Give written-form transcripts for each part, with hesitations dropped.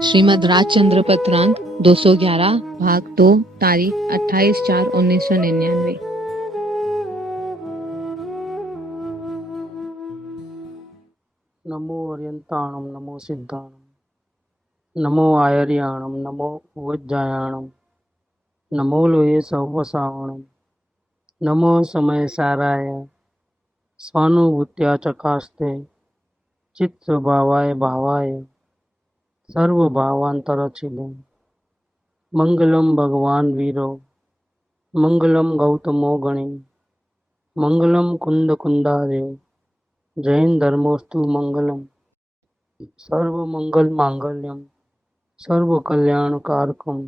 श्रीमद् राजचंद्र पत्रांत 211 भाग 2 तारीख 28/4/1999। नमो अर्यंताणम नमो सिद्धाणम नमो आयर्याणम नमो उवज्जायाणम नमो लोये सवसावणम नमो समय साराय स्वानुभूत्या चकास्ते चित्त भावाय भावाय सर्वभावांतरचिदे मंगलम भगवान वीरो मंगलम गौतमो गणे मंगलम कुंद कुंदारे जैन धर्मोस्तु मंगलम सर्व मंगल मांगल्यम सर्व कल्याण कारकम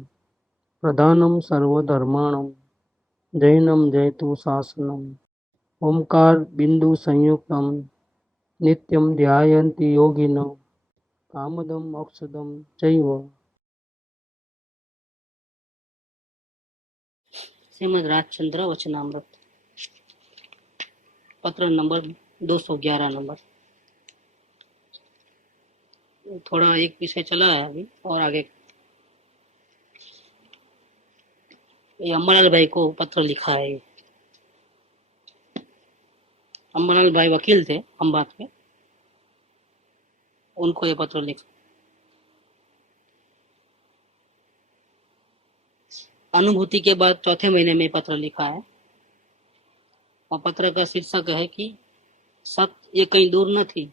प्रधानम सर्वधर्माणम जैनम जयतु शासनम ओंकार बिंदु संयुक्तम नित्यम ध्यायन्ति योगिनो कामदम मोक्षदम चैव। श्रीमद् राजचंद्र वचनामृत पत्र नंबर 211 नंबर। थोड़ा एक विषय चला है अभी और आगे। ये अम्बरलाल भाई को पत्र लिखा है। अम्बरलाल भाई वकील थे खंभात के, उनको ये पत्र लिखा। अनुभूति के बाद चौथे महीने में पत्र लिखा है और पत्र का शीर्षक है कि सत ये कहीं दूर નથી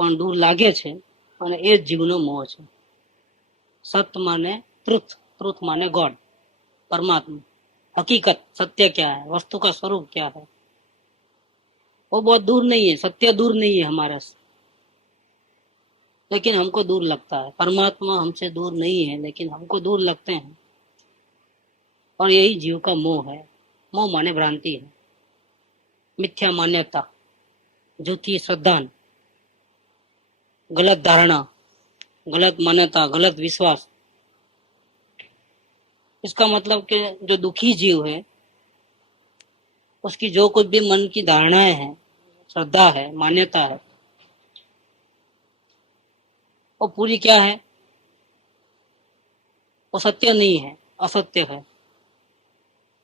પણ दूर લાગે છે અને એ જીવનો મોહ છે। सत माने ट्रुथ, ट्रुथ माने गॉड, परमात्मा, हकीकत, सत्य क्या है, वस्तु का स्वरूप क्या है, वो बहुत दूर नहीं है। सत्य दूर नहीं है हमारे से, लेकिन हमको दूर लगता है। परमात्मा हमसे दूर नहीं है लेकिन हमको दूर लगते हैं, और यही जीव का मोह है। मोह माने भ्रांति है, मिथ्या मान्यता, झूठी श्रद्धा, गलत धारणा, गलत मान्यता, गलत विश्वास। इसका मतलब कि जो दुखी जीव है उसकी जो कुछ भी मन की धारणाएं हैं, श्रद्धा है, मान्यता है, वो पूरी क्या है? वो सत्य नहीं है, असत्य है।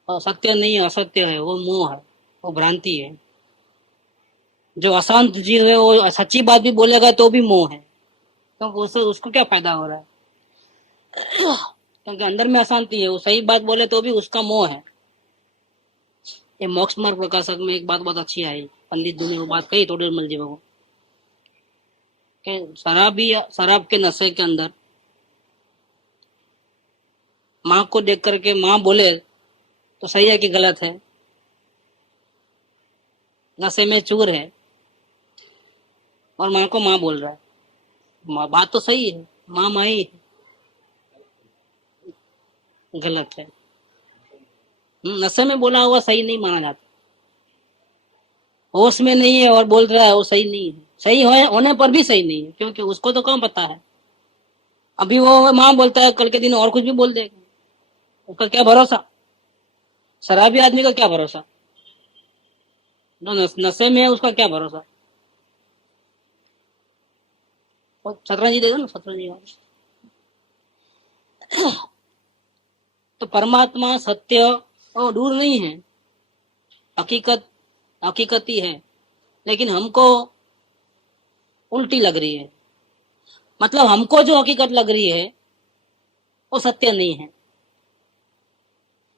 और सत्य नहीं है, असत्य है, वो मोह है, वो भ्रांति है। जो अशांत जीव है वो सच्ची बात भी बोलेगा तो भी मोह है, क्योंकि उसको क्या फायदा हो रहा है? क्योंकि अंदर में अशांति है। वो सही बात बोले तो भी उसका मोह है। ये मोक्ष मार्ग प्रकाशक में एक बात बहुत अच्छी आई, पंडित जी ने वो बात कही तोड़ेमल जी को, कि शराब के नशे के अंदर माँ को देख करके माँ बोले तो सही है कि गलत है? नशे में चूर है और माँ को माँ बोल रहा है, बात तो सही है, माँ माँ ही है, गलत है। नशे में बोला हुआ सही नहीं माना जाता। होश में नहीं है और बोल रहा है वो सही नहीं है। सही होने पर भी सही नहीं है, क्योंकि उसको तो कहाँ पता है। अभी वो माँ बोलता है, कल के दिन और कुछ भी बोल देगा, उसका क्या भरोसा? शराबी आदमी का क्या भरोसा? जो नशे में है उसका क्या भरोसा? शतरंजी दे दो ना, शतरंजी। तो परमात्मा सत्य और दूर नहीं है, हकीकत ही है, लेकिन हमको उल्टी लग रही है। मतलब हमको जो हकीकत लग रही है वो सत्य नहीं है।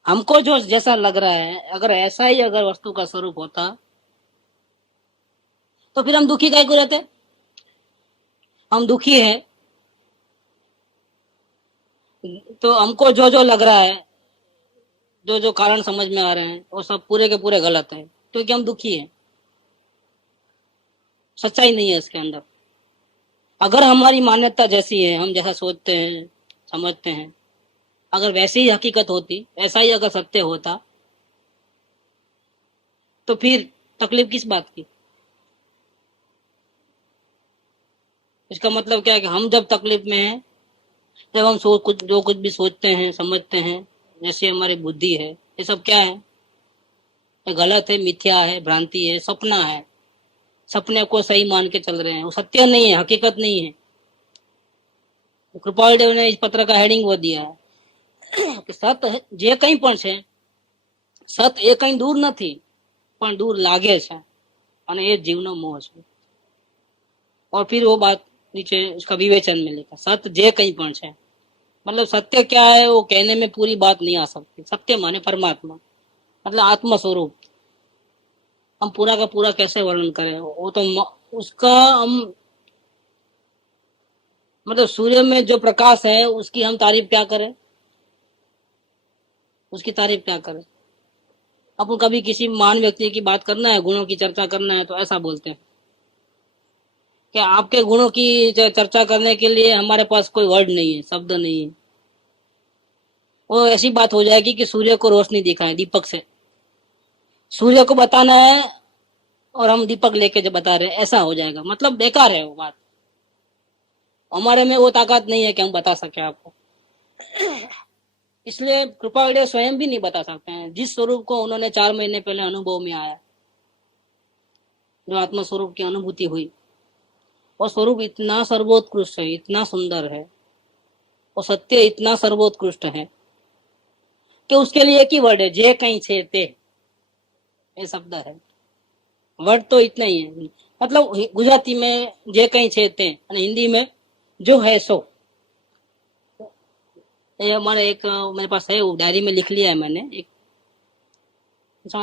हमको जो जैसा लग रहा है, अगर ऐसा ही अगर वस्तु का स्वरूप होता तो फिर हम दुखी काहे को रहते? हम दुखी है तो हमको जो जो लग रहा है, जो जो कारण समझ में आ रहे हैं, वो सब पूरे के पूरे गलत है, क्योंकि हम दुखी हैं। सच्चाई नहीं है इसके अंदर। अगर हमारी मान्यता जैसी है, हम जैसा सोचते हैं, समझते हैं, अगर वैसी ही हकीकत होती, ऐसा ही अगर सत्य होता, तो फिर तकलीफ किस बात की? इसका मतलब क्या है कि हम जब तकलीफ में हैं, जब हम जो कुछ भी सोचते हैं, समझते हैं, जैसे हमारी बुद्धि है, ये सब क्या है? ये गलत है, मिथ्या है, भ्रांति है, सपना है। सपने को सही मान के चल रहे हैं, वो सत्य नहीं है, हकीकत नहीं है। કૃપાળદેવ ને इस पत्र का हेडिंग वो दिया है કે સત જે કંઈ પણ છે સત એ કંઈ દૂર નથી પણ दूर लागे છે અને એ જીવનો મોહ છે. और फिर वो बात नीचे उसका विवेचन में लिखा सत्य जे कहीं पण है, मतलब सत्य क्या है वो कहने में पूरी बात नहीं आ सकती. सत्य माने परमात्मा, मतलब आत्मा स्वरूप. हम पूरा का पूरा कैसे वर्णन करें, वो तो उसका हम मतलब सूर्य में जो प्रकाश है उसकी हम तारीफ क्या करें, उसकी तारीफ क्या करें. अपन कभी किसी महान व्यक्ति की बात करना है, गुणों की चर्चा करना है, तो ऐसा बोलते हैं कि आपके गुणों की चर्चा करने के लिए हमारे पास कोई वर्ड नहीं है, शब्द नहीं है. वो ऐसी बात हो जाएगी कि सूर्य को रोशनी दिखाए दीपक से, सूर्य को बताना है और हम दीपक लेके जो बता रहे हैं, ऐसा हो जाएगा. मतलब बेकार है वो बात. हमारे में वो ताकत नहीं है कि हम बता सके आपको. इसलिए कृपादेव स्वयं भी नहीं बता सकते हैं जिस स्वरूप को उन्होंने 4 महीने पहले अनुभव में आया, जो आत्म स्वरूप की अनुभूति हुई, वो स्वरूप इतना सर्वोत्कृष्ट है, इतना सुंदर है, वो सत्य इतना सर्वोत्कृष्ट है कि उसके लिए एक ही वर्ड है, जे कहीं छे ते, ये शब्द है. वर्ड तो इतना ही है. मतलब गुजराती में जे कहीं छे ते और हिंदी में जो है सो. ये हमारे एक मेरे पास है, वो डायरी में लिख लिया है मैंने. एक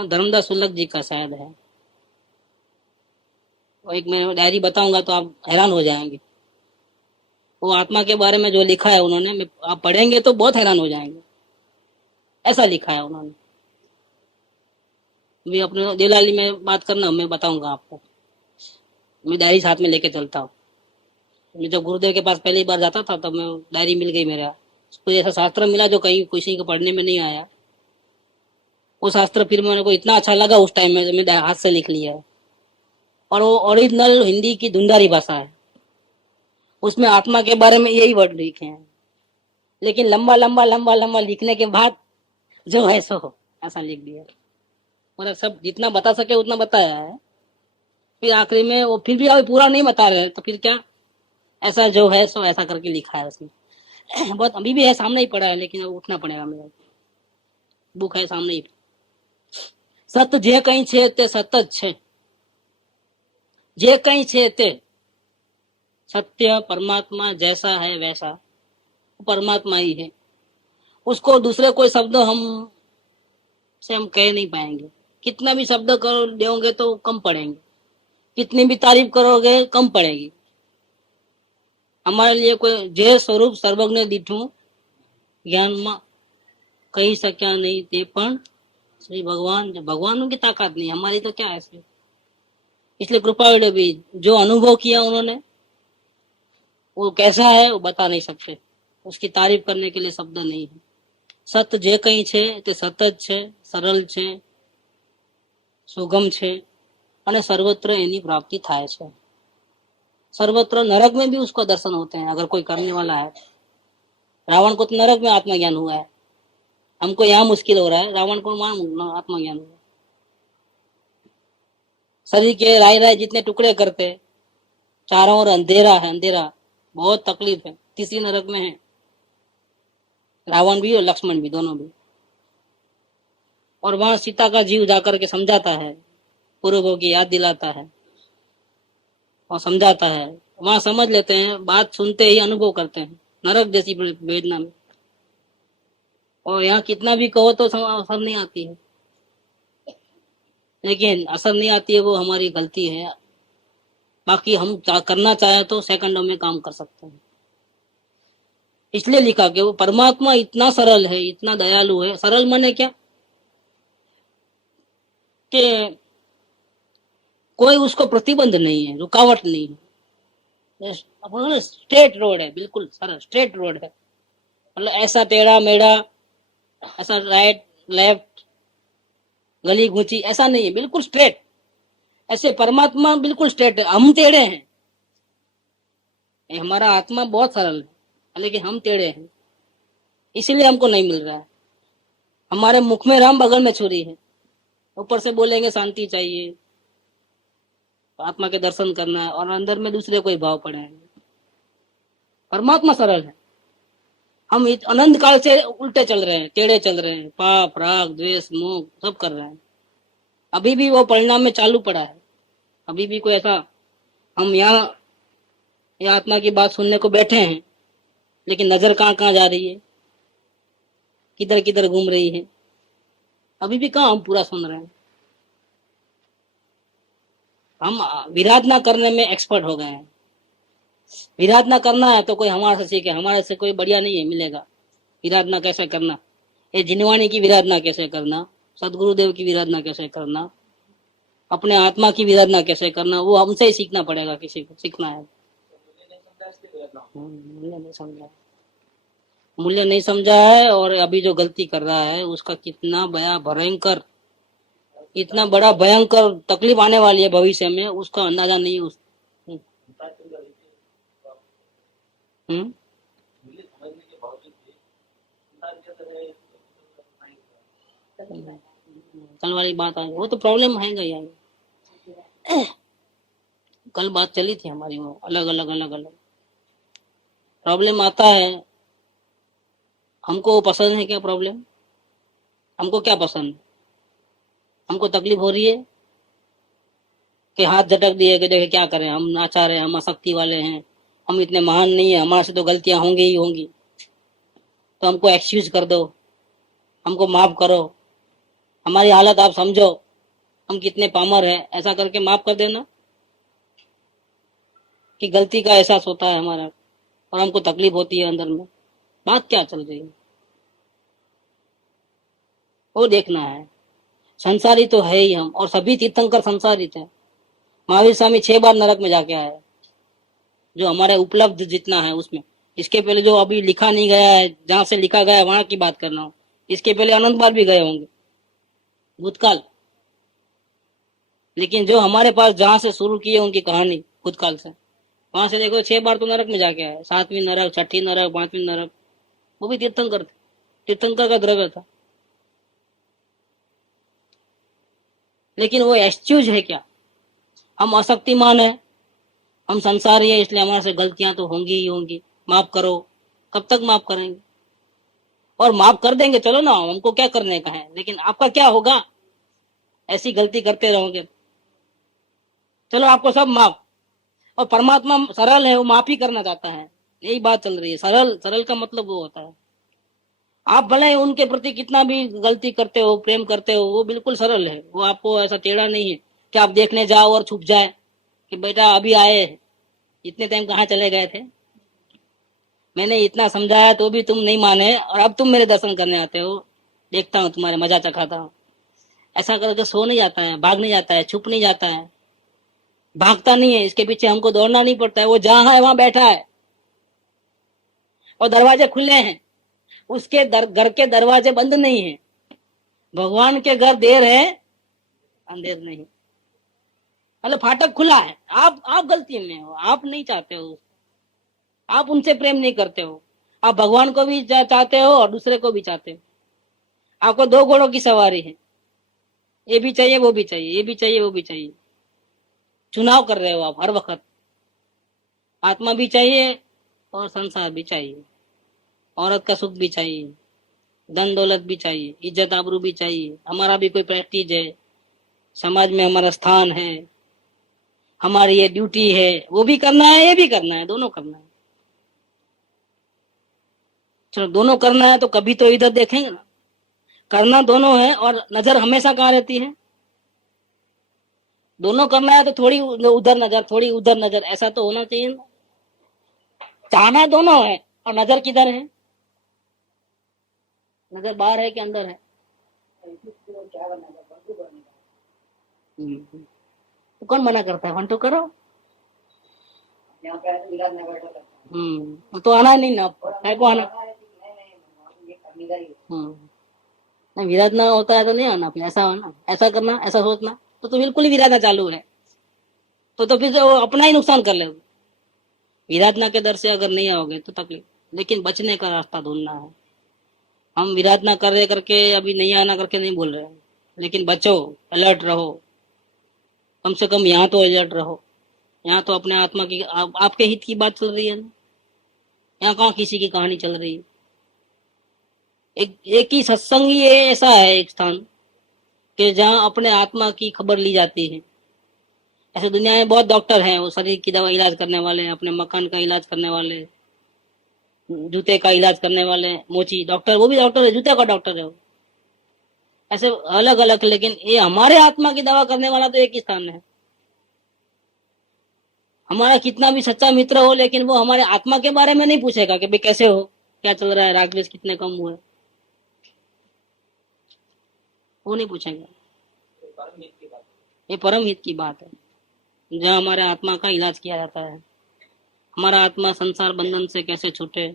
धर्मदास सुलभ जी का शायद है, एक मैं डायरी बताऊंगा तो आप हैरान हो जाएंगे. वो आत्मा के बारे में जो लिखा है उन्होंने, आप पढ़ेंगे तो बहुत हैरान हो जाएंगे. ऐसा लिखा है उन्होंने. भी अपने दिलाली में बात करना, मैं बताऊंगा आपको. मैं डायरी साथ में लेके चलता हूँ. मैं जब गुरुदेव के पास पहली बार जाता था तब मैं डायरी मिल गई मेरा. कोई ऐसा शास्त्र मिला जो कहीं किसी को पढ़ने में नहीं आया. वो शास्त्र फिर मेरे को इतना अच्छा लगा उस टाइम में, जो मैं हाथ से लिख लिया है. और वो ओरिजिनल हिंदी की धुंधारी भाषा है. उसमें आत्मा के बारे में यही वर्ड लिखे हैं, लेकिन लंबा लंबा लंबा लंबा लिखने के बाद जो है सो ऐसा लिख दिया. मतलब सब जितना बता सके उतना बताया है. फिर आखिरी में वो फिर भी अभी पूरा नहीं बता रहे, तो फिर क्या, ऐसा जो है सो ऐसा करके लिखा है उसमें. बहुत अभी भी है, सामने ही पड़ा है, लेकिन अब उठना पड़ेगा. मेरा बुक है सामने ही. सत जे कहीं छे ते सत छे, जे कहीं छे ते सत्य परमात्मा जैसा है वैसा परमात्मा ही है. उसको दूसरे कोई शब्द हम कह नहीं पाएंगे. कितना भी शब्द करो दोगे तो कम पड़ेंगे, कितनी भी तारीफ करोगे कम पड़ेगी. हमारे लिए कोई जे स्वरूप सर्वज्ञ दीठू ज्ञान में कही सक्या नहीं ते पण श्री भगवान. भगवान की ताकत नहीं, हमारी तो क्या है. इसलिए कृपादेव भी जो अनुभव किया उन्होंने, वो कैसा है वो बता नहीं सकते. उसकी तारीफ करने के लिए शब्द नहीं है. सत्य जे कहीं छे ते सत ज छे, सरल छे, सुगम छे અને सर्वत्र एनी प्राप्ति थाय छे. सर्वत्र नरक में भी उसको दर्शन होते हैं अगर कोई करने वाला है. रावण को तो नरक में आत्मज्ञान हुआ है, हमको यहाँ मुश्किल हो रहा है, रावण को वहां आत्मज्ञान हुआ. शरीर के राय राय जितने टुकड़े करते, चारों ओर अंधेरा है, अंधेरा, बहुत तकलीफ है. तीसरी नरक में है रावण भी और लक्ष्मण भी, दोनों भी. और वहां सीता का जीव जाकर के समझाता है, पूर्वों की याद दिलाता है और समझाता है. वहां समझ लेते हैं, बात सुनते ही अनुभव करते हैं नरक जैसी वेदना में. और यहाँ कितना भी कहो तो असर नहीं आती है. लेकिन असर नहीं आती है वो हमारी गलती है. बाकी हम करना चाहे तो सेकंडों में काम कर सकते हैं. इसलिए लिखा कि वो परमात्मा इतना सरल है, इतना दयालु है. सरल माने क्या कि कोई उसको प्रतिबंध नहीं है, रुकावट नहीं है. स्ट्रेट रोड है, बिल्कुल सरल स्ट्रेट रोड है. मतलब ऐसा टेढ़ा मेढ़ा, ऐसा राइट लेफ्ट गली घूची ऐसा नहीं है, बिल्कुल स्ट्रेट. ऐसे परमात्मा बिल्कुल स्ट्रेट है, हम टेढ़े हैं. हमारा आत्मा बहुत सरल है लेकिन हम टेढ़े हैं, इसीलिए हमको नहीं मिल रहा है. हमारे मुख में राम, बगल में छुरी है. ऊपर से बोलेंगे शांति चाहिए, आत्मा के दर्शन करना है, और अंदर में दूसरे कोई भाव पड़े हैं. परमात्मा सरल है. हम अनंत काल से उल्टे चल रहे हैं, टेढ़े चल रहे हैं, पाप राग द्वेष मोह सब कर रहे हैं। अभी भी वो परिणाम में चालू पड़ा है। अभी भी कोई ऐसा, हम यहाँ आत्मा की बात सुनने को बैठे हैं, लेकिन नजर कहाँ कहाँ जा रही है, किधर किधर घूम रही है। अभी भी कहाँ हम पूरा सुन रहे हैं। हम विराधना करने में एक्सपर्ट हो गए हैं। विराधना करना है तो कोई हमारे से सीखे, हमारे से कोई बढ़िया नहीं है मिलेगा। विराधना कैसे करना, ये जिनवाणी की विराधना कैसे करना, सदगुरुदेव की विराधना कैसे करना, अपने आत्मा की विराधना कैसे करना, वो हमसे ही सीखना पड़ेगा। किसी को सीखना है। मूल्य नहीं समझा, मूल्य नहीं समझा है। और अभी जो गलती कर रहा है उसका कितना बड़ा भयंकर, इतना बड़ा भयंकर तकलीफ आने वाली है भविष्य में, उसका अंदाजा नहीं। उस कल वाली बात आई, वो तो प्रॉब्लम आएगा ही आएगा। कल बात चली थी हमारी, वो अलग अलग अलग अलग प्रॉब्लम आता है। हमको पसंद है क्या प्रॉब्लम? हमको क्या पसंद? हमको तकलीफ हो रही है कि हाथ झटक दिए कि देखे क्या करें, हम नाचार हैं, हम आसक्ति वाले हैं, हम इतने महान नहीं है, हमारे से तो गलतियां होंगी ही होंगी, तो हमको एक्सक्यूज कर दो, हमको माफ करो, हमारी हालत आप समझो, हम कितने पामर हैं, ऐसा करके माफ कर देना। कि गलती का एहसास होता है हमारा और हमको तकलीफ होती है अंदर में। बात क्या चल रही है वो देखना है। संसारी तो है ही हम, और सभी तीर्थंकर संसारित है। महावीर स्वामी 6 बार नरक में जाके आए, जो हमारे उपलब्ध जितना है उसमें। इसके पहले जो अभी लिखा नहीं गया है, जहां से लिखा गया है वहां की बात करना हो, इसके पहले अनंत बार भी गए होंगे भूतकाल। लेकिन जो हमारे पास जहां से शुरू की है उनकी कहानी भूतकाल से, वहां से देखो 6 बार तो नरक में जाके आए। 7वीं नरक, 6ठी नरक, 5वीं नरक। वो भी तीर्थंकर थे, तीर्थंकर का द्रव्य था। लेकिन वो एक्सक्यूज है क्या? हम अशक्तिमान है, हम संसारी है, इसलिए हमारे से गलतियां तो होंगी ही होंगी, माफ करो। कब तक माफ करेंगे? और माफ कर देंगे, चलो ना, हमको क्या करने का है, लेकिन आपका क्या होगा? ऐसी गलती करते रहोगे, चलो आपको सब माफ। और परमात्मा सरल है, वो माफ ही करना चाहता है। यही बात चल रही है। सरल, सरल का मतलब वो होता है, आप भले उनके प्रति कितना भी गलती करते हो, प्रेम करते हो, वो बिल्कुल सरल है। वो आपको ऐसा टेढ़ा नहीं है कि आप देखने जाओ और छुप जाए कि बेटा अभी आए, इतने टाइम कहाँ चले गए थे, मैंने इतना समझाया तो भी तुम नहीं माने, और अब तुम मेरे दर्शन करने आते हो, देखता हूँ तुम्हारे मजा चखाता हूँ। ऐसा करके सो नहीं जाता है, भाग नहीं जाता है, छुप नहीं जाता है, भागता नहीं है। इसके पीछे हमको दौड़ना नहीं पड़ता है, वो जहां है वहां बैठा है और दरवाजे खुले हैं। उसके घर के दरवाजे बंद नहीं है। भगवान के घर देर है, अंधेर नहीं। मतलब फाटक खुला है। आप गलती में हो, आप नहीं चाहते हो, आप उनसे प्रेम नहीं करते हो। आप भगवान को भी चाहते हो और दूसरे को भी चाहते हो। आपको 2 घोड़ों की सवारी है, ये भी चाहिए वो भी चाहिए, ये भी चाहिए वो भी चाहिए। चुनाव कर रहे हो आप हर वक्त। आत्मा भी चाहिए और संसार भी चाहिए, औरत का सुख भी चाहिए, धन दौलत भी चाहिए, इज्जत आबरू भी चाहिए, हमारा भी कोई प्रेस्टीज है, समाज में हमारा स्थान है, हमारी ये ड्यूटी है, वो भी करना है, ये भी करना है, दोनों करना है। चलो दोनों करना है तो कभी तो इधर देखेंगे ना। करना दोनों है, और नजर हमेशा कहाँ रहती है? दोनों करना है तो थोड़ी उधर नजर, थोड़ी उधर नजर, ऐसा तो होना चाहिए ना। चाहना दोनों है, और नजर किधर है? नजर बाहर है कि अंदर है? तो कौन मना करता है? फंटू करो। तो आना नहीं ना, है को आना। नहीं, विराधना होता है तो नहीं आना, फिर ऐसा होना, ऐसा करना, ऐसा सोचना, तो बिल्कुल ही विराधना चालू है। तो फिर वो अपना ही नुकसान कर ले। विराधना के दर से अगर नहीं आओगे तो तकलीफ। लेकिन बचने का रास्ता ढूंढना है। हम विराधना कर रहे करके अभी नहीं आना करके नहीं बोल रहे हैं, लेकिन बचो, अलर्ट रहो। कम से कम यहाँ तो अलर्ट रहो। यहाँ तो अपने आत्मा की आपके हित की बात चल रही है ना। यहाँ कहाँ किसी की कहानी चल रही है। एक ही सत्संग ही ऐसा है एक स्थान कि जहाँ अपने आत्मा की खबर ली जाती है। ऐसे दुनिया में बहुत डॉक्टर हैं, वो शरीर की दवा इलाज करने वाले, अपने मकान का इलाज करने वाले, जूते का इलाज करने वाले, मोची डॉक्टर, वो भी डॉक्टर है, जूते का डॉक्टर है वो। ऐसे अलग अलग, लेकिन ये हमारे आत्मा की दवा करने वाला तो एक ही स्थान है। हमारा कितना भी सच्चा मित्र हो, लेकिन वो हमारे आत्मा के बारे में नहीं पूछेगा कि भाई कैसे हो, क्या चल रहा है, राग द्वेष कितने कम हुए, वो नहीं पूछेगा। ये परम हित की बात है, जहाँ हमारे आत्मा का इलाज किया जाता है। हमारा आत्मा संसार बंधन से कैसे छूटे,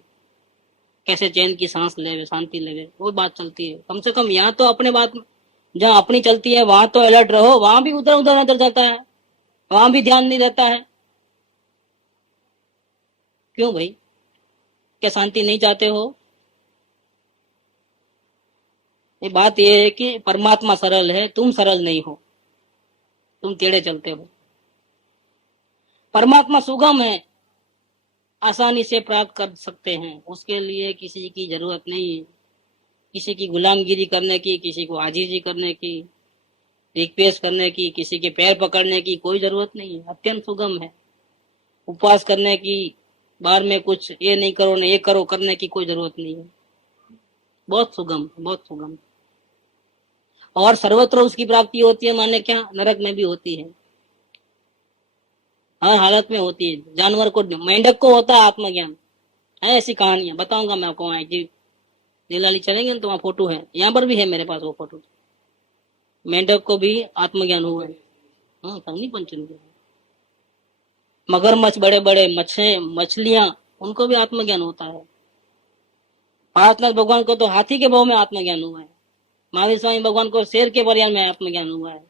कैसे चैन की सांस लेवे, शांति लेवे, वो बात चलती है। कम से कम यहाँ तो अपने बात, जहाँ अपनी चलती है वहां तो अलर्ट रहो, वहां भी उधर उधर नजर जाता है, वहां भी ध्यान नहीं रहता है। क्यों भाई, क्या शांति नहीं चाहते हो? ये बात ये है कि परमात्मा सरल है, तुम सरल नहीं हो, तुम टेढ़े चलते हो। परमात्मा सुगम है, आसानी से प्राप्त कर सकते हैं, उसके लिए किसी की जरूरत नहीं है, किसी की गुलामगिरी करने की, किसी को आजीजी करने की, रिक्वेस्ट करने की, किसी के पैर पकड़ने की कोई जरूरत नहीं है। अत्यंत सुगम है। उपवास करने की, बार में कुछ ये नहीं करो ना ये करो करने की कोई जरूरत नहीं है। बहुत सुगम, बहुत सुगम। और सर्वत्र उसकी प्राप्ति होती है, माने क्या, नरक में भी होती है, हर हालत में होती है। जानवर को, मेंढक को होता है आत्मज्ञान, है ऐसी कहानियां बताऊंगा मैं आपको। वहां जी दिलाली चलेंगे तो वहाँ फोटो है, यहाँ पर भी है मेरे पास वो फोटो। मेंढक को भी आत्मज्ञान हुआ है। हाँ, अग्नि पंचन। मगरमच्छ, बड़े बड़े मछलियां, उनको भी आत्मज्ञान होता है। पार्थनाथ भगवान को तो हाथी के भाव में आत्मज्ञान हुआ है। महावीर स्वामी भगवान को शेर के बरियान में आत्मज्ञान हुआ है।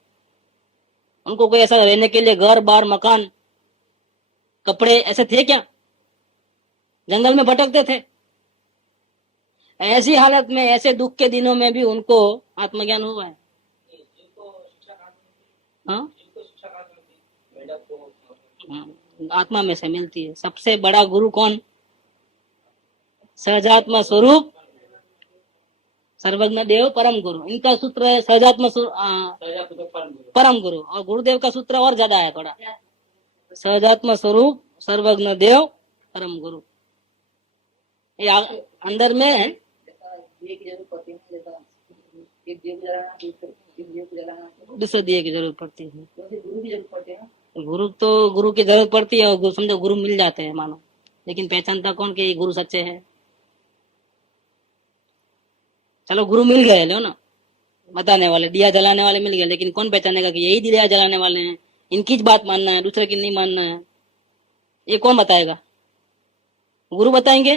उनको कोई ऐसा रहने के लिए घर बार मकान कपड़े ऐसे थे क्या? जंगल में भटकते थे। ऐसी हालत में, ऐसे दुख के दिनों में भी उनको आत्मज्ञान हुआ है। हाँ? आत्मा में से मिलती है। सबसे बड़ा गुरु कौन? सहजात्मा स्वरूप सर्वज्ञ देव परम गुरु। इनका सूत्र है सहजात्मा परम गुरु, और गुरुदेव का सूत्र और ज्यादा है थोड़ा, सहजात्मा स्वरूप सर्वज्ञ देव परम गुरु। ये अंदर में है। दूसरे दिए की जरूरत पड़ती है। गुरु की जरूरत पड़ती है, और समझो गुरु मिल जाते हैं मानो, लेकिन पहचानता कौन कि गुरु सच्चे हैं? चलो गुरु मिल गए, लो ना, बताने वाले, दिया जलाने वाले मिल गए, लेकिन कौन पहचानेगा कि यही दिया जलाने वाले हैं, इनकी बात मानना है, दूसरे की नहीं मानना है? ये कौन बताएगा? गुरु बताएंगे।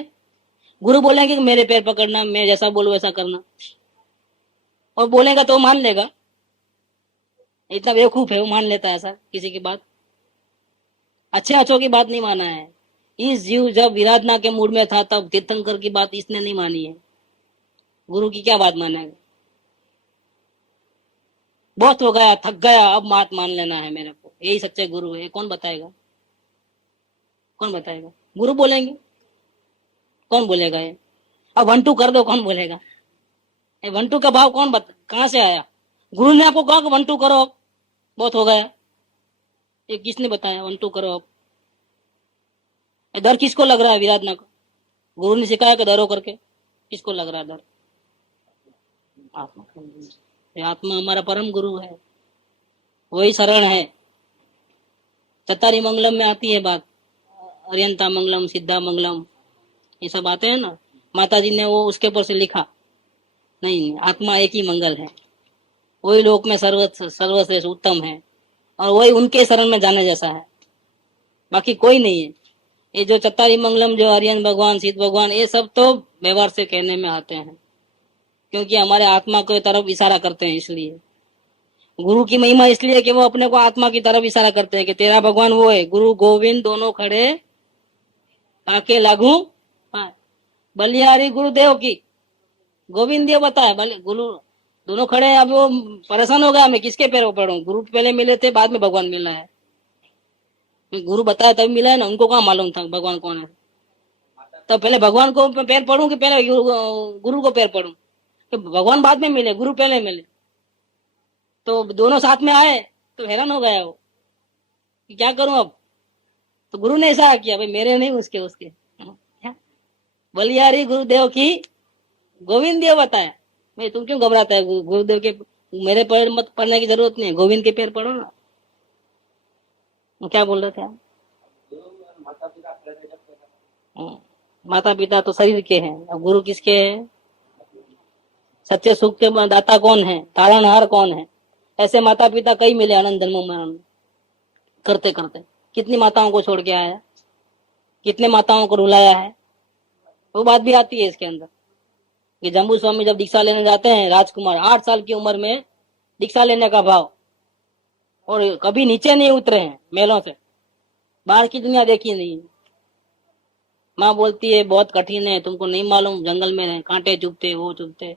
गुरु बोलेंगे कि मेरे पैर पकड़ना, मैं जैसा बोलूं वैसा करना, और बोलेगा तो मान लेगा। इतना बेवकूफ है, वो मान लेता है ऐसा किसी की बात। अच्छे अच्छों की बात नहीं माना है। इस जीव जब विराधना के मूड में था तब तीर्थंकर की बात इसने नहीं मानी है। गुरु की क्या बात मानेगा? बहुत हो गया, थक गया, अब बात मान लेना है मेरे को, यही सच्चे गुरु है। कौन बताएगा? कौन बताएगा? गुरु बोलेंगे। कौन बोलेगा ये? अब 1 2 कर दो, कौन बोलेगा? 1 2 का भाव कहाँ से आया? गुरु ने आपको कहा कि 1 2 करो, बहुत हो गया। ये किसने बताया 1 2 करो? अब डर किसको लग रहा है विराधना को? गुरु ने सिखाया कि डरो करके। किसको लग रहा है डर? आत्मा। आत्मा हमारा परम गुरु है, वही शरण है। चतारी मंगलम में आती है बात, अरियंता मंगलम, सिद्धा मंगलम, ये सब आते हैं ना। माता जी ने वो उसके ऊपर से लिखा नहीं, आत्मा एक ही मंगल है, वही लोक में सर्वश्रेष्ठ उत्तम है, और वही उनके शरण में जाने जैसा है, बाकी कोई नहीं है। ये जो चतारी मंगलम, जो आर्यन भगवान, सिद्ध भगवान, ये सब तो व्यवहार से कहने में आते हैं, क्योंकि हमारे आत्मा की तरफ इशारा करते हैं। इसलिए गुरु की महिमा इसलिए कि वो अपने को आत्मा की तरफ इशारा करते हैं कि तेरा भगवान वो है। गुरु गोविंद दोनों खड़े आके लागू बलिहारी गुरुदेव की। गोविंद देव बताया, गुरु दोनों खड़े हैं। अब वो परेशान हो गया, मैं किसके पैरों पड़ूं? गुरु पहले मिले थे, बाद में भगवान मिला है। गुरु बताया तभी मिला है ना, उनको कहाँ मालूम था भगवान कौन है? तो पहले भगवान को पैर पड़ूं कि पहले गुरु को पैर पड़ूं? कि भगवान बाद में मिले, गुरु पहले मिले। तो दोनों साथ में आए तो हैरान हो गया वो कि क्या करूं अब। तो गुरु ने ऐसा किया, भाई मेरे नहीं उसके उसके। बलिहारी गुरुदेव की गोविंद देव बताया। भाई तुम क्यों घबराता है, गुरुदेव के मेरे पैर मत पड़ने की जरूरत नहीं है, गोविंद के पैर पड़ो ना। क्या बोल रहे थे आप? माता पिता तो शरीर के हैं, अब गुरु किसके हैं? सच्चे सुख के दाता कौन है, तारणहार कौन है? ऐसे माता पिता कई मिले अनंत जन्मों में करते करते। कितनी माताओं को छोड़ के आया, कितने माताओं को रुलाया है। वो बात भी आती है इसके अंदर कि जम्बू स्वामी जब दीक्षा लेने जाते हैं, राजकुमार 8 साल की उम्र में दीक्षा लेने का भाव, और कभी नीचे नहीं उतरे हैं महलों से, बाहर की दुनिया देखी नहीं। माँ बोलती है बहुत कठिन है, तुमको नहीं मालूम, जंगल में रहे, कांटे चुभते, वो चुभते,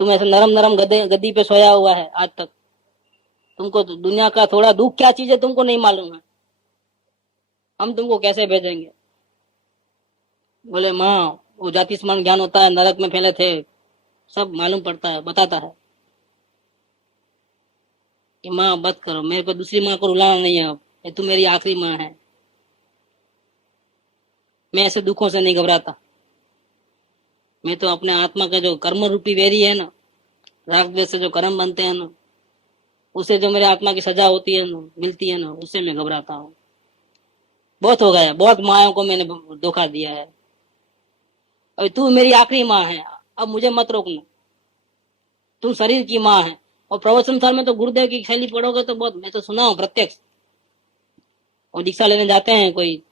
तुम ऐसे नरम नरम गद्दी पे सोया हुआ है आज तक, तुमको तो दुनिया का थोड़ा दुख क्या चीज है तुमको नहीं मालूम है, हम तुमको कैसे भेजेंगे। बोले माँ वो जाति स्मरण ज्ञान होता है, नरक में फैले थे, सब मालूम पड़ता है, बताता है कि माँ मत करो, मेरे को दूसरी माँ को रुलाना नहीं है, अब ये तू मेरी आखिरी माँ है। मैं ऐसे दुखों से नहीं घबराता, मैं तो अपने आत्मा का जो कर्म रूपी वेरी है ना, राग द्वेष से जो कर्म बनते हैं ना, उसे जो मेरे आत्मा की सजा होती है ना, मिलती है ना, उससे मैं घबराता हूँ। बहुत हो गया, बहुत मायाओं को मैंने धोखा दिया है, अभी तू मेरी आखिरी माँ है, अब मुझे मत रोकना, तुम शरीर की माँ है। और प्रवचन साल में तो गुरुदेव की शैली पढ़ोगे तो बहुत, मैं तो सुना हूँ प्रत्यक्ष, और दीक्षा लेने जाते हैं कोई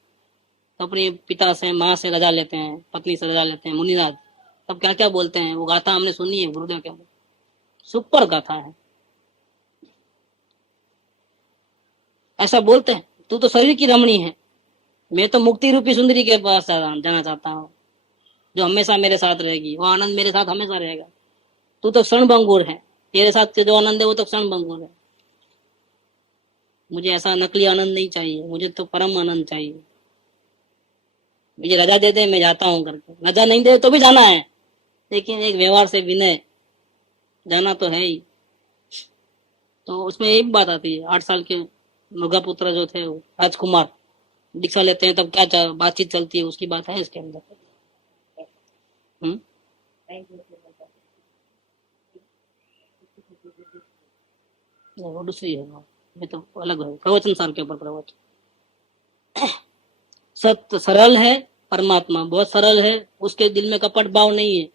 तो अपने पिता से माँ से रजा लेते हैं, पत्नी से रजा लेते हैं, मुनिनाथ तब क्या क्या बोलते हैं, वो गाथा हमने सुनी है गुरुदेव के, सुपर गाथा है। ऐसा बोलते हैं तू तो शरीर की रमणी है, मैं तो मुक्ति रूपी सुंदरी के पास जाना चाहता हूँ, जो हमेशा मेरे साथ रहेगी, वो आनंद मेरे साथ हमेशा रहेगा। तू तो क्षण भंगुर है, तेरे साथ के जो आनंद है वो तो क्षण भंगुर है। मुझे ऐसा नकली आनंद नहीं चाहिए, मुझे तो परम आनंद चाहिए। मुझे रजा दे दे, मैं जाता हूँ करके, रजा नहीं दे तो भी जाना है, लेकिन एक व्यवहार से विनय, जाना तो है ही। तो उसमें एक बात आती है, 8 साल के मुर्गा पुत्र जो थे वो राजकुमार दीक्षा लेते हैं, तब क्या बातचीत चलती है, उसकी बात है इसके अंदर। वो दूसरी है, ये तो अलग है, प्रवचन सार के ऊपर प्रवचन। सत्य सरल है, परमात्मा बहुत सरल है, उसके दिल में कपट भाव नहीं है,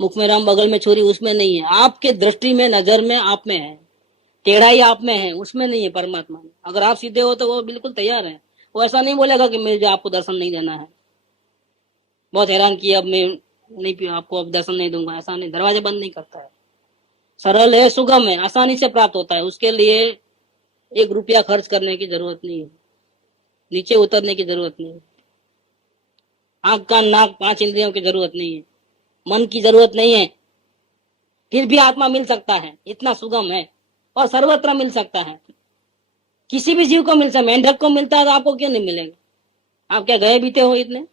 मुख में राम बगल में छुरी उसमें नहीं है, आपके दृष्टि में नजर में आप में है, टेढ़ाई आप में है, उसमें नहीं है परमात्मा में। अगर आप सीधे हो तो वो बिल्कुल तैयार है, वो ऐसा नहीं बोलेगा कि मुझे आपको दर्शन नहीं देना है, बहुत हैरान किया अब मैं नहीं आपको अब दर्शन नहीं दूंगा, ऐसा नहीं, दरवाजे बंद नहीं करता है। सरल है, सुगम है, आसानी से प्राप्त होता है, उसके लिए 1 रुपया खर्च करने की जरूरत नहीं है, नीचे उतरने की जरूरत नहीं है, आंख कान नाक 5 इंद्रियों की जरूरत नहीं है, मन की जरूरत नहीं है, फिर भी आत्मा मिल सकता है, इतना सुगम है। और सर्वत्र मिल सकता है, किसी भी जीव को मिल सकता है, मेंढक को मिलता है तो आपको क्यों नहीं मिलेगा? आप क्या गए बीते हो इतने?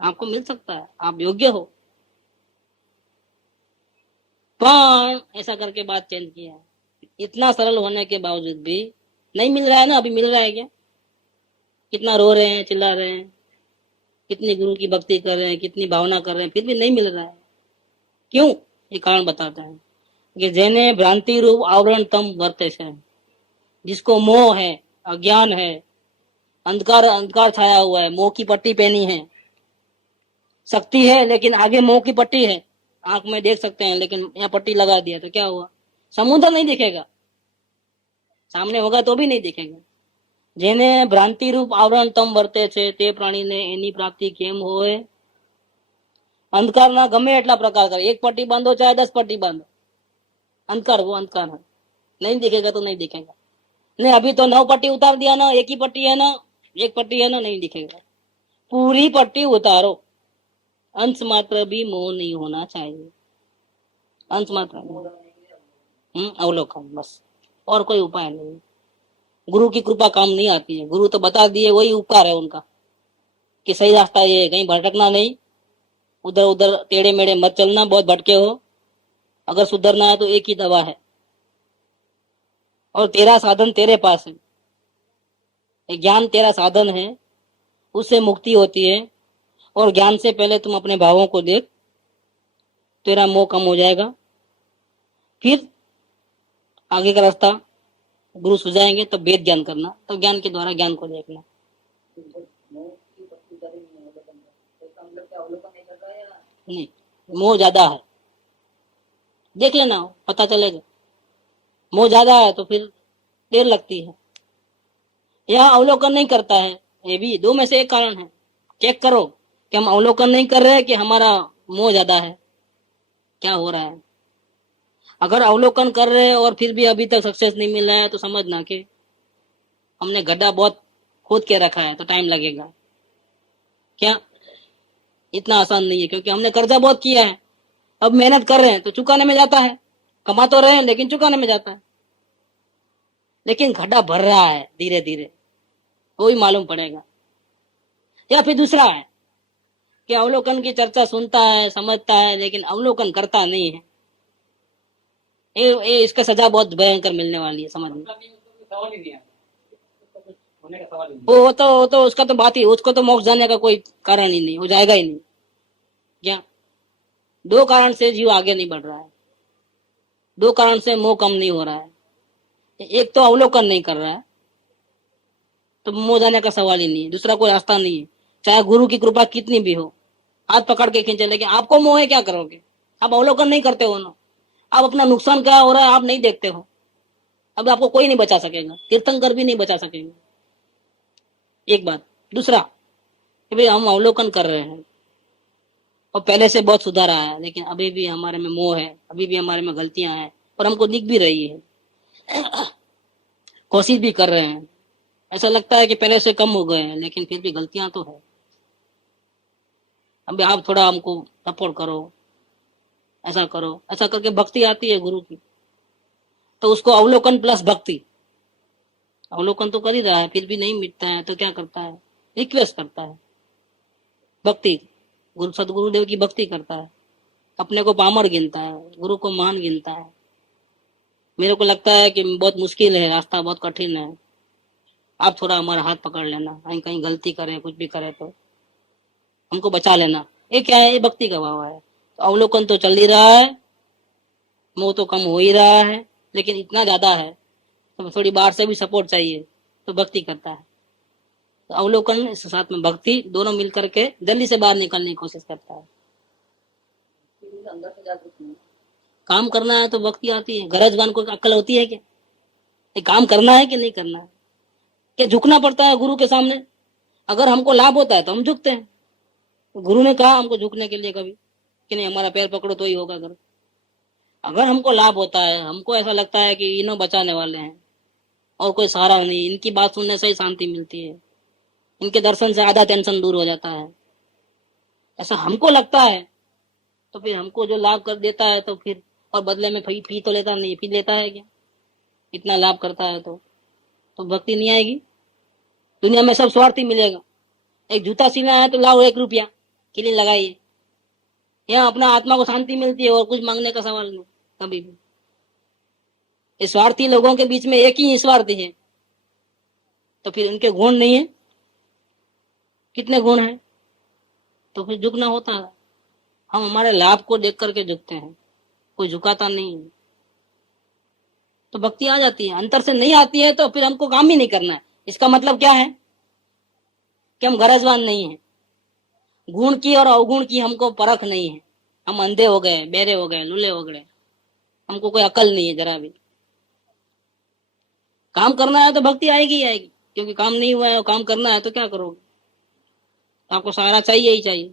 आपको मिल सकता है, आप योग्य हो। पर ऐसा करके बात चेंज किया है, इतना सरल होने के बावजूद भी नहीं मिल रहा है ना। अभी मिल रहा है क्या? कितना रो रहे हैं, चिल्ला रहे हैं, कितनी गुरु की भक्ति कर रहे हैं, कितनी भावना कर रहे हैं, फिर भी नहीं मिल रहा है। क्यों? ये कारण बताता है कि जेने भ्रांति रूप आवरण तम वर्ते है, जिसको मोह है, अज्ञान है, अंधकार अंधकार छाया हुआ है, मोह की पट्टी पहनी है, शक्ति है लेकिन आगे मोह की पट्टी है, आंख में देख सकते हैं लेकिन यहाँ पट्टी लगा दिया तो क्या हुआ? समुद्र नहीं दिखेगा, सामने होगा तो भी नहीं दिखेगा। जेने भ्रांति रूप आवरण तम वर्ते छे ते प्राणी ने एनी प्राप्ति केम होए। अंधकार ना गमे एटला प्रकार करे, 1 पट्टी बांधो चाहे 10 पट्टी बांधो, अंधकार वो अंधकार है, नहीं दिखेगा तो नहीं दिखेगा। नहीं अभी तो 9 पट्टी उतार दिया ना, 1 ही पट्टी है ना, 1 पट्टी है ना, नहीं दिखेगा, पूरी पट्टी उतारो। अंश मात्र भी मोह नहीं होना चाहिए, अंश मात्र अवलोकन, बस, और कोई उपाय नहीं। गुरु की कृपा काम नहीं आती है, गुरु तो बता दिए, वही उपकार है उनका कि सही रास्ता ये है, कहीं भटकना नहीं, उधर उधर टेढ़े मेढ़े मत चलना, बहुत भटके हो। अगर सुधरना है तो एक ही दवा है, और तेरा साधन तेरे पास है। ये ज्ञान तेरा साधन है, उससे मुक्ति होती है। और ज्ञान से पहले तुम अपने भावों को देख, तेरा मोह कम हो जाएगा। फिर आगे का रास्ता गुरु सुझाएंगे, तब वेद ज्ञान करना, तब ज्ञान के द्वारा ज्ञान को देखना। नहीं, मोह ज्यादा है, देख लेना, पता चलेगा। मोह ज्यादा है तो फिर देर लगती है। यह अवलोकन नहीं करता है, ये भी दो में से एक कारण है। चेक करो कि हम अवलोकन नहीं कर रहे हैं कि हमारा मोह ज्यादा है, क्या हो रहा है। अगर अवलोकन कर रहे हैं और फिर भी अभी तक सक्सेस नहीं मिल रहा है, तो समझना कि हमने गड्ढा बहुत खोद के रखा है, तो टाइम लगेगा। क्या इतना आसान नहीं है, क्योंकि हमने कर्जा बहुत किया है। अब मेहनत कर रहे हैं तो चुकाने में जाता है, कमा तो रहे हैं लेकिन चुकाने में जाता है। लेकिन गड्ढा भर रहा है धीरे धीरे, वो भी मालूम पड़ेगा। या फिर दूसरा है कि अवलोकन की चर्चा सुनता है, समझता है, लेकिन अवलोकन करता नहीं है। ये इसका सजा बहुत भयंकर मिलने वाली है, समझ में। वो तो उसका तो बात ही, उसको तो मोक्ष जाने का कोई कारण ही नहीं, वो जाएगा ही नहीं। क्या दो कारण से जीव आगे नहीं बढ़ रहा है, दो कारण से मोह कम नहीं हो रहा है। एक तो अवलोकन नहीं कर रहा है, तो मोह जाने का सवाल ही नहीं है। दूसरा कोई रास्ता नहीं है, चाहे गुरु की कृपा कितनी भी हो, हाथ पकड़ के खींचे, लेकिन आपको मोह है, क्या करोगे? आप अवलोकन नहीं करते हो ना, आप अपना नुकसान क्या हो रहा है आप नहीं देखते हो। अब आपको कोई नहीं बचा सकेगा, तीर्थंकर भी नहीं बचा सकेगा। एक बात। दूसरा कि भाई हम अवलोकन कर रहे हैं और पहले से बहुत सुधार आया है, लेकिन अभी भी हमारे में मोह है, अभी भी हमारे में गलतियां हैं, और हमको दिख भी रही है। कोशिश भी कर रहे हैं, ऐसा लगता है कि पहले से कम हो गए हैं, लेकिन फिर भी गलतियां तो है। अभी आप थोड़ा हमको सपोर्ट करो, ऐसा करो, ऐसा करके भक्ति आती है गुरु की। तो उसको अवलोकन प्लस भक्ति, अवलोकन तो कर ही रहा है फिर भी नहीं मिटता है, तो क्या करता है? रिक्वेस्ट करता है, भक्ति, गुरु सदगुरुदेव की भक्ति करता है। अपने को पामर गिनता है, गुरु को महान गिनता है। मेरे को लगता है कि बहुत मुश्किल है, रास्ता बहुत कठिन है, आप थोड़ा हमारा हाथ पकड़ लेना, कहीं कहीं गलती करे, कुछ भी करे तो हमको बचा लेना। ये क्या है? ये भक्ति का भाव है। तो अवलोकन तो चल ही रहा है, मोह तो कम हो ही रहा है, लेकिन इतना ज्यादा है तो थोड़ी बाहर से भी सपोर्ट चाहिए, तो भक्ति करता है। तो अवलोकन साथ में भक्ति दोनों मिलकर के जल्दी से बाहर निकलने की कोशिश करता है। काम करना है तो भक्ति आती है। गरजवान को अक्ल होती है क्या? ये काम करना है कि नहीं करना है? क्या झुकना पड़ता है गुरु के सामने? अगर हमको लाभ होता है तो हम झुकते हैं। तो गुरु ने कहा हमको झुकने के लिए कभी कि नहीं, हमारा पैर पकड़ो तो ही होगा। अगर हमको लाभ होता है, हमको ऐसा लगता है कि इन्हों बचाने वाले हैं और कोई सहारा नहीं, इनकी बात सुनने से ही शांति मिलती है, इनके दर्शन से आधा टेंशन दूर हो जाता है, ऐसा हमको लगता है, तो फिर हमको जो लाभ कर देता है तो फिर, और बदले में फी तो लेता नहीं, फी लेता है क्या? इतना लाभ करता है तो भक्ति नहीं आएगी। दुनिया में सब स्वार्थी मिलेगा। एक जूता सीना है तो लाओ 1 रुपया के लिए लगाइए, यहाँ अपना आत्मा को शांति मिलती है और कुछ मांगने का सवाल नहीं कभी भी। इस स्वार्थी लोगों के बीच में एक ही निस्वार्थी है, तो फिर उनके गुण नहीं है? कितने गुण हैं? तो फिर झुकना होता है। हम हमारे लाभ को देख करके झुकते हैं, कोई झुकाता नहीं है, तो भक्ति आ जाती है। अंतर से नहीं आती है तो फिर हमको काम ही नहीं करना है। इसका मतलब क्या है? कि हम गरजवान नहीं है, गुण की और अवगुण की हमको परख नहीं है। हम अंधे हो गए, बेरे हो गए, लूले हो गए, हमको कोई अकल नहीं है जरा भी। काम करना है तो भक्ति आएगी ही आएगी, क्योंकि काम नहीं हुआ है और काम करना है तो क्या करोगे? तो आपको सहारा चाहिए ही चाहिए,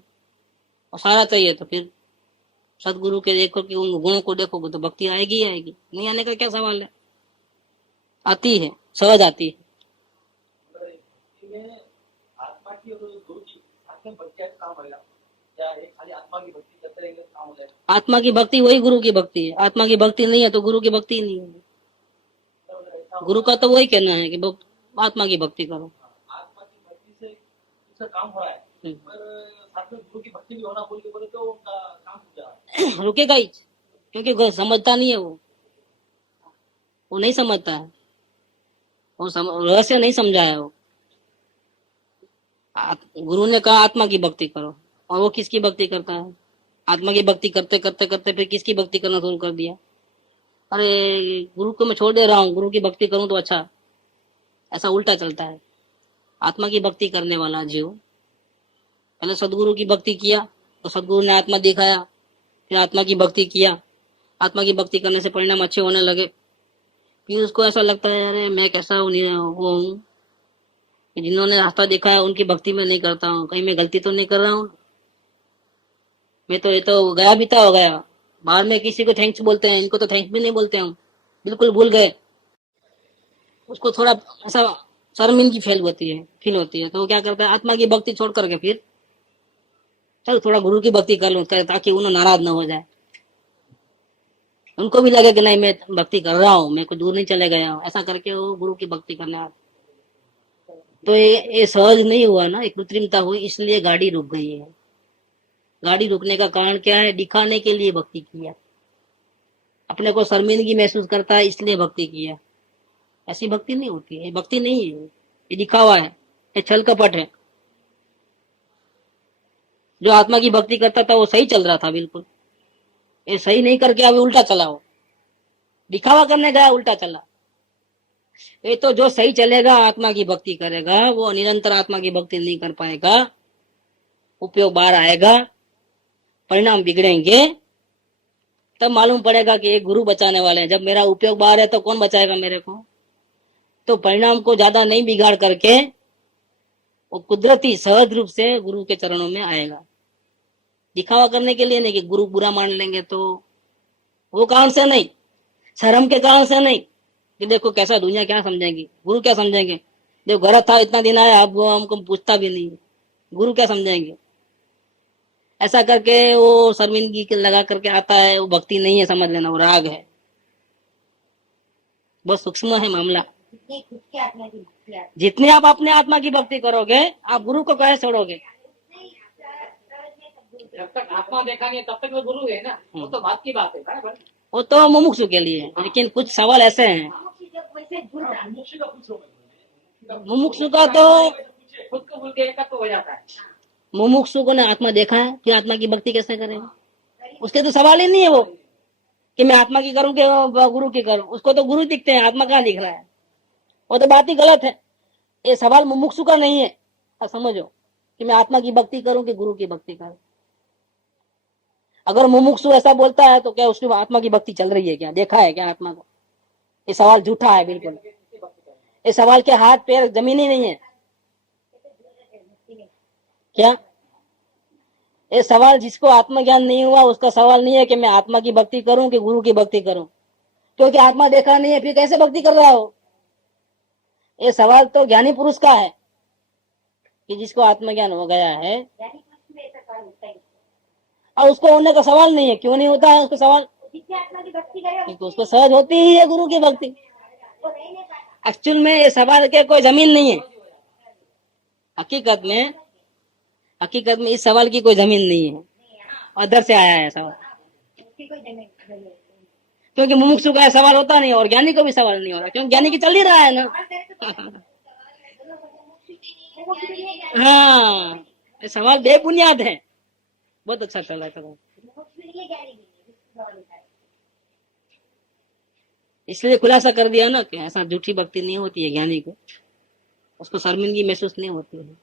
और सहारा चाहिए तो फिर सदगुरु के देखो कि उन गुणों को देखोगे तो भक्ति आएगी ही आएगी। नहीं आने का क्या सवाल है? आती है, सहज आती है। आत्मा की भक्ति वही गुरु की भक्ति है। आत्मा की भक्ति नहीं है तो गुरु की भक्ति नहीं है। गुरु का तो वही कहना है कि आत्मा की भक्ति करो। रुकेगा ही, क्योंकि समझता नहीं है वो नहीं समझता है, रहस्य नहीं समझा है वो। गुरु ने कहा आत्मा की भक्ति करो, और वो किसकी भक्ति करता है? आत्मा की भक्ति करते करते करते फिर किसकी भक्ति करना शुरू कर दिया? अरे गुरु को मैं छोड़ दे रहा हूँ, गुरु की भक्ति करूं तो अच्छा। ऐसा उल्टा चलता है। आत्मा की भक्ति करने वाला जीव पहले सदगुरु की भक्ति किया तो सदगुरु ने आत्मा दिखाया, फिर आत्मा की भक्ति किया, आत्मा की भक्ति करने से परिणाम अच्छे होने लगे। फिर उसको ऐसा लगता है अरे मैं कैसा हूँ जिन्होंने रास्ता देखा है उनकी भक्ति में नहीं करता हूँ, कहीं मैं गलती तो नहीं कर रहा हूँ। मैं तो ये तो गया बीता हो गया, बाहर में किसी को थैंक्स बोलते हैं, इनको तो थैंक्स भी नहीं बोलते हम, बिल्कुल भूल गए। उसको थोड़ा ऐसा शर्मिंदगी फील होती है तो वो क्या करता है, आत्मा की भक्ति छोड़ करके फिर चल थोड़ा गुरु की भक्ति कर लूं ताकि उन्हें नाराज ना हो जाए, उनको भी लगे कि नहीं मैं भक्ति कर रहा हूँ, मैं कुछ दूर नहीं चले गया हूँ। ऐसा करके वो गुरु की भक्ति करने आता। तो ये सहज नहीं हुआ ना, एक कृत्रिमता हुई, इसलिए गाड़ी रुक गई है। गाड़ी रुकने का कारण क्या है? दिखाने के लिए भक्ति किया, अपने को शर्मिंदगी महसूस करता है इसलिए भक्ति किया। ऐसी भक्ति नहीं होती है, भक्ति नहीं है, ये दिखावा है, ये छल कपट है। जो आत्मा की भक्ति करता था वो सही चल रहा था बिल्कुल, ये सही नहीं करके अभी उल्टा चला, वो दिखावा करने गया उल्टा चला। ये तो जो सही चलेगा आत्मा की भक्ति करेगा वो निरंतर आत्मा की भक्ति नहीं कर पाएगा, उपयोग बाहर आएगा, परिणाम बिगड़ेंगे, तब मालूम पड़ेगा कि एक गुरु बचाने वाले हैं। जब मेरा उपयोग बाहर है तो कौन बचाएगा मेरे को? तो परिणाम को ज्यादा नहीं बिगाड़ करके वो कुदरती सहज रूप से गुरु के चरणों में आएगा। दिखावा करने के लिए नहीं कि गुरु बुरा मान लेंगे तो, वो कारण से नहीं, शर्म के कारण से नहीं कि देखो कैसा दुनिया क्या समझेगी, गुरु क्या समझेंगे, देखो घर था इतना दिन आया अब हमको पूछता भी नहीं, गुरु क्या समझेंगे। ऐसा करके वो शर्मिंदगी लगा करके आता है, वो भक्ति नहीं है, समझ लेना वो राग है। बहुत सूक्ष्म है मामला। जितनी आप अपने आत्मा की भक्ति करोगे आप गुरु को कैसे छोड़ोगे? जब तक आत्मा देखा नहीं तब तक वो गुरु है ना, वो तो बात की बात है ना। वो तो मुमुक्षु के लिए, लेकिन कुछ सवाल ऐसे हैं मुमुक्षु का तो खुद को भूल के एकत्व हो जाता है। मुमुक्षु को ने आत्मा देखा है, फिर आत्मा की भक्ति कैसे करेगा? उसके तो सवाल ही नहीं है वो कि मैं आत्मा की करूं कि गुरु की करूं। उसको तो गुरु दिखते हैं, आत्मा कहाँ दिख रहा है? वो तो बात ही गलत है। ये सवाल मुमुक्षु का नहीं है। अब समझो कि मैं आत्मा की भक्ति करूं कि गुरु की भक्ति करूं। अगर मुमुक्षु ऐसा बोलता है तो क्या उसकी आत्मा की भक्ति चल रही है क्या? देखा है क्या आत्मा को? ये सवाल झूठा है बिल्कुल। ये सवाल के हाथ पैर जमीन ही नहीं है क्या? ये सवाल जिसको आत्मज्ञान नहीं हुआ उसका सवाल नहीं है कि मैं आत्मा की भक्ति करूं कि गुरु की भक्ति करूं, क्योंकि आत्मा देखा नहीं है, फिर कैसे भक्ति कर रहा हो? ये सवाल तो ज्ञानी पुरुष का है कि जिसको आत्मज्ञान हो गया है, और उसको होने का सवाल नहीं है। क्यों नहीं होता है उसको सवाल? क्योंकि उसको सहज होती ही है गुरु की भक्ति। एक्चुअल में ये सवाल के कोई जमीन नहीं है। हकीकत में इस सवाल की कोई जमीन नहीं है, अदर से आया है सवाल। क्योंकि मुमुक्षु का सवाल होता नहीं और ज्ञानी को भी सवाल नहीं हो रहा, क्योंकि ज्ञानी की चल ही रहा है ना। हाँ, ये सवाल बेबुनियाद है। बहुत अच्छा चल रहा है सवाल। इसलिए खुलासा कर दिया ना कि ऐसा झूठी भक्ति नहीं होती है। ज्ञानी को उसको शर्मिंदगी महसूस नहीं होती है।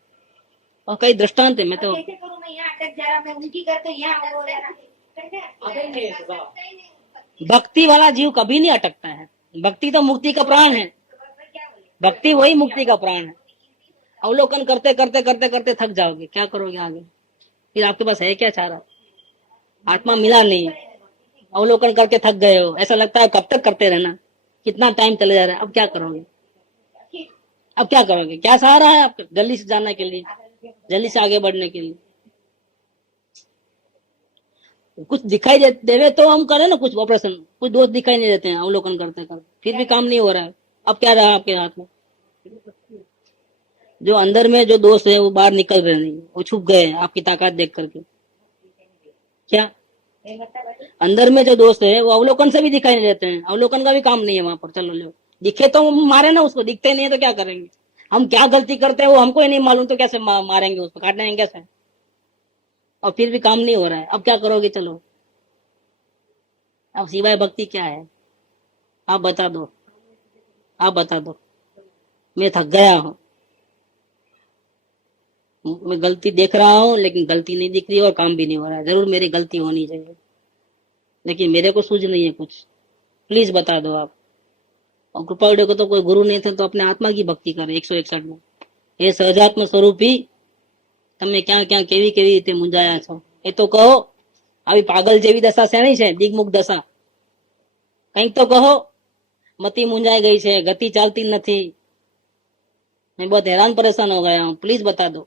और कई दृष्टांत है। मैं तो भक्ति वाला जीव कभी नहीं अटकता है। भक्ति तो मुक्ति का प्राण है, भक्ति वही मुक्ति का प्राण है। अवलोकन करते करते करते करते थक जाओगे, क्या करोगे आगे? फिर आपके पास है क्या चारा? आत्मा मिला नहीं, अवलोकन करके थक गए हो, ऐसा लगता है कब तक करते रहना, कितना टाइम चले जा रहा है, अब क्या करोगे? अब क्या करोगे? क्या सहारा है आपका जल्दी से जाने के लिए, जल्दी से आगे बढ़ने के लिए? कुछ दिखाई देवे तो हम करें ना कुछ ऑपरेशन, कुछ दोस्त दिखाई नहीं देते हैं अवलोकन करते करते, फिर भी काम नहीं हो रहा है। अब क्या रहा आपके हाथ में? जो अंदर में जो दोष है वो बाहर निकल रहे नहीं, वो छुप गए हैं आपकी ताकत देख करके। क्या अंदर में जो दोस्त है वो अवलोकन से भी दिखाई नहीं देते हैं, अवलोकन का भी काम नहीं है वहां पर। चलो लो, दिखे तो मारे ना उसको, दिखते नहीं है तो क्या करेंगे? हम क्या गलती करते हैं वो हमको ही नहीं मालूम, तो कैसे मारेंगे उसको, काटेंगे कैसे? और फिर भी काम नहीं हो रहा है, अब क्या करोगे? चलो अब सिवाय भक्ति क्या है? आप बता दो, आप बता दो। मैं थक गया हूँ, मैं गलती देख रहा हूँ लेकिन गलती नहीं दिख रही और काम भी नहीं हो रहा है। जरूर मेरी गलती होनी चाहिए लेकिन मेरे को सूझ नहीं है कुछ, प्लीज बता दो आप। और कृपालुदेव को तो कोई गुरु नहीं थे तो अपने आत्मा की भक्ति करे 161 में। ये सहजात्म स्वरूप ही તમે ક્યાં ક્યાં કેવી કેવી રીતે મૂંઝાયા છો એ તો કહો। આવી પાગલ જેવી દશા શેની છે? દિગ્મુખ દશા, કંઈક તો કહો। મતિ મૂંઝાઈ ગઈ છે, ગતિ ચાલતી નથી, मैं बहुत हैरान परेशान हो गया हूँ, प्लीज बता दो।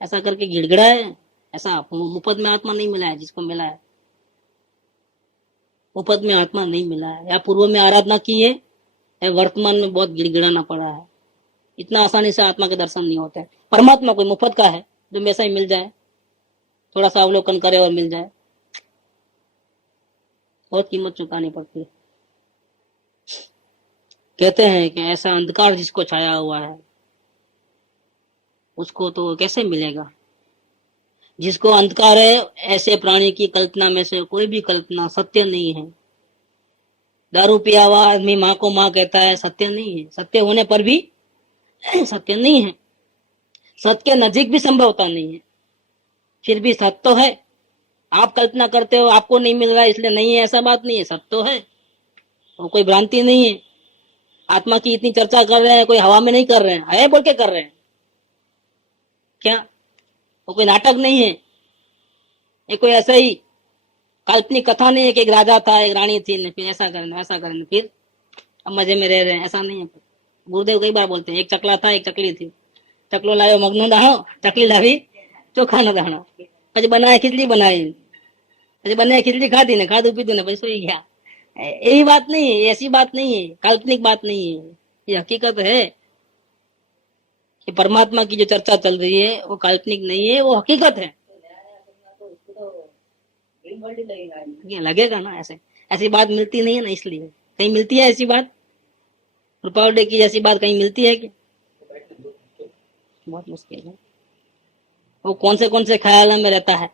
ऐसा करके गिड़गिड़ा है। ऐसा मुफ्त में आत्मा नहीं मिला है जिसको मिला है, मुफ्त में आत्मा नहीं मिला है। या पूर्व में आराधना की है या वर्तमान में बहुत गिड़गिड़ाना पड़ा है। इतना आसानी से आत्मा के दर्शन नहीं होते। परमात्मा कोई मुफ्त का है जो वैसा ही मिल जाए, थोड़ा सा अवलोकन करे और मिल जाए? बहुत कीमत चुकानी पड़ती है। कहते हैं कि ऐसा अंधकार जिसको छाया हुआ है उसको तो कैसे मिलेगा? जिसको अंधकार है, ऐसे प्राणी की कल्पना में से कोई भी कल्पना सत्य नहीं है। दारू पिया हुआ आदमी माँ को माँ कहता है, सत्य नहीं है। सत्य होने पर भी सत्य नहीं है। सत्य के नजीक भी संभवता नहीं है, फिर भी सत्य तो है। आप कल्पना करते हो आपको नहीं मिल रहा है इसलिए नहीं है, ऐसा बात नहीं है। सत्य तो है, वो कोई भ्रांति नहीं है। आत्मा की इतनी चर्चा कर रहे हैं, कोई हवा में नहीं कर रहे हैं, है बोल के कर रहे हैं क्या? वो कोई नाटक नहीं है, ये कोई ऐसा ही काल्पनिक कथा नहीं है कि एक राजा था एक रानी थी, फिर ऐसा करना वैसा करना, फिर अब मजे में रह रहे हैं, ऐसा नहीं है। गुरुदेव कई बार बोलते हैं, एक चकला था एक चकली थी, चकलो लायो मगनो दाणो, चकली लावी चोखा नो दाणो। પછી બનાય ખીચડી બનાવી, પછી બને ખીચડી ખાધી ને ખાધું પીધું ने પછી સોઈ गया। यही बात नहीं है, ऐसी बात नहीं है, काल्पनिक बात नहीं है, ये हकीकत है कि परमात्मा की जो चर्चा चल रही है वो काल्पनिक नहीं है, वो हकीकत है। ये लगेगा ना, ऐसे ऐसी बात मिलती नहीं है ना, इसलिए कहीं मिलती है ऐसी बात? कृपालुदेव की जैसी बात कहीं मिलती है क्या? बहुत मुश्किल है। वो कौन से ख्याल में रहता है,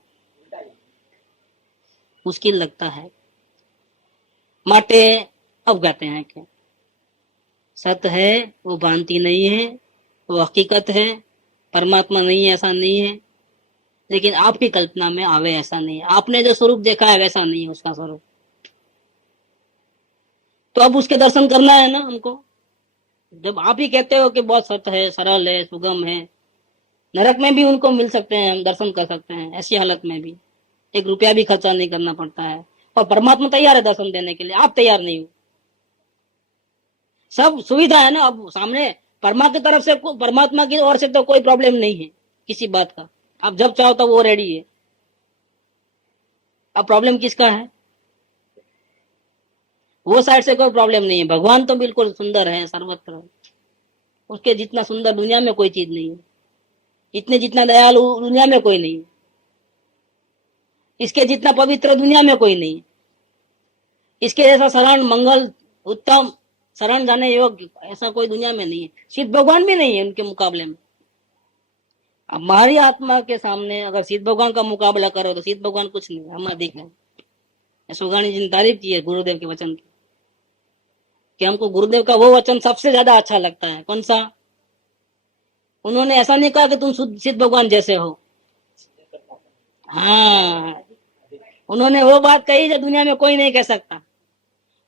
मुश्किल लगता है। माटे अब कहते हैं कि सत्य है वो भ्रांति नहीं है, वो हकीकत है। परमात्मा नहीं है ऐसा नहीं है, लेकिन आपकी कल्पना में आवे ऐसा नहीं है। आपने जो स्वरूप देखा है वैसा नहीं है उसका स्वरूप। तो अब उसके दर्शन करना है ना हमको। जब आप ही कहते हो कि बहुत सत्य है, सरल है, सुगम है, नरक में भी उनको मिल सकते हैं, हम दर्शन कर सकते हैं, ऐसी हालत में भी 1 रुपया भी खर्चा नहीं करना पड़ता है, और परमात्मा तैयार है दर्शन देने के लिए, आप तैयार नहीं हो। सब सुविधा है ना अब सामने, परमात्मा की ओर से तो कोई प्रॉब्लम नहीं है किसी बात का। आप जब चाहो तब वो रेडी है। अब प्रॉब्लम किसका है? वो साइड से कोई प्रॉब्लम नहीं है। भगवान तो बिल्कुल सुंदर है सर्वत्र, उसके जितना सुंदर दुनिया में कोई चीज नहीं है, इतने जितना दयालु दुनिया में कोई नहीं, इसके जितना पवित्र दुनिया में कोई नहीं, इसके जैसा शरण मंगल उत्तम शरण जाने योग्य ऐसा कोई दुनिया में नहीं है। सिद्ध भगवान भी नहीं है उनके मुकाबले में। अब हमारी आत्मा के सामने अगर सिद्ध भगवान का मुकाबला करो तो सिद्ध भगवान कुछ नहीं, हम अधिक है। सुगानी जी ने तारीफ की है गुरुदेव के वचन की, कि हमको गुरुदेव का वो वचन सबसे ज्यादा अच्छा लगता है। कौन सा? उन्होंने ऐसा नहीं कहा कि तुम सिद्ध भगवान जैसे हो, हाँ, उन्होंने वो बात कही जो दुनिया में कोई नहीं कह सकता।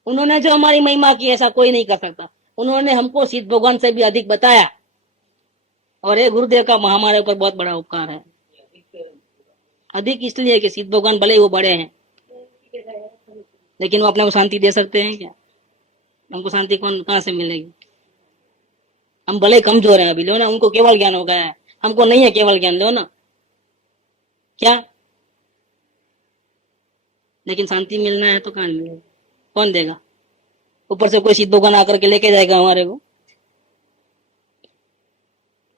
उन्होंने जो हमारी महिमा की ऐसा कोई नहीं कर सकता। उन्होंने हमको सिद्ध भगवान से भी अधिक बताया, और ये गुरुदेव का हमारे ऊपर बहुत बड़ा उपकार है। अधिक इसलिए कि सिद्ध भगवान भले ही वो बड़े हैं, लेकिन वो अपने को शांति दे सकते हैं क्या? हमको शांति कहाँ से मिलेगी? हम भले कमजोर हैं अभी, लो ना, उनको केवल ज्ञान हो गया है, हमको नहीं है केवल ज्ञान, लो ना क्या। लेकिन शांति मिलना है तो कहाँ मिलेगा? कौन देगा? ऊपर से कोई सिद्ध भगवान आकर के लेके जाएगा हमारे को?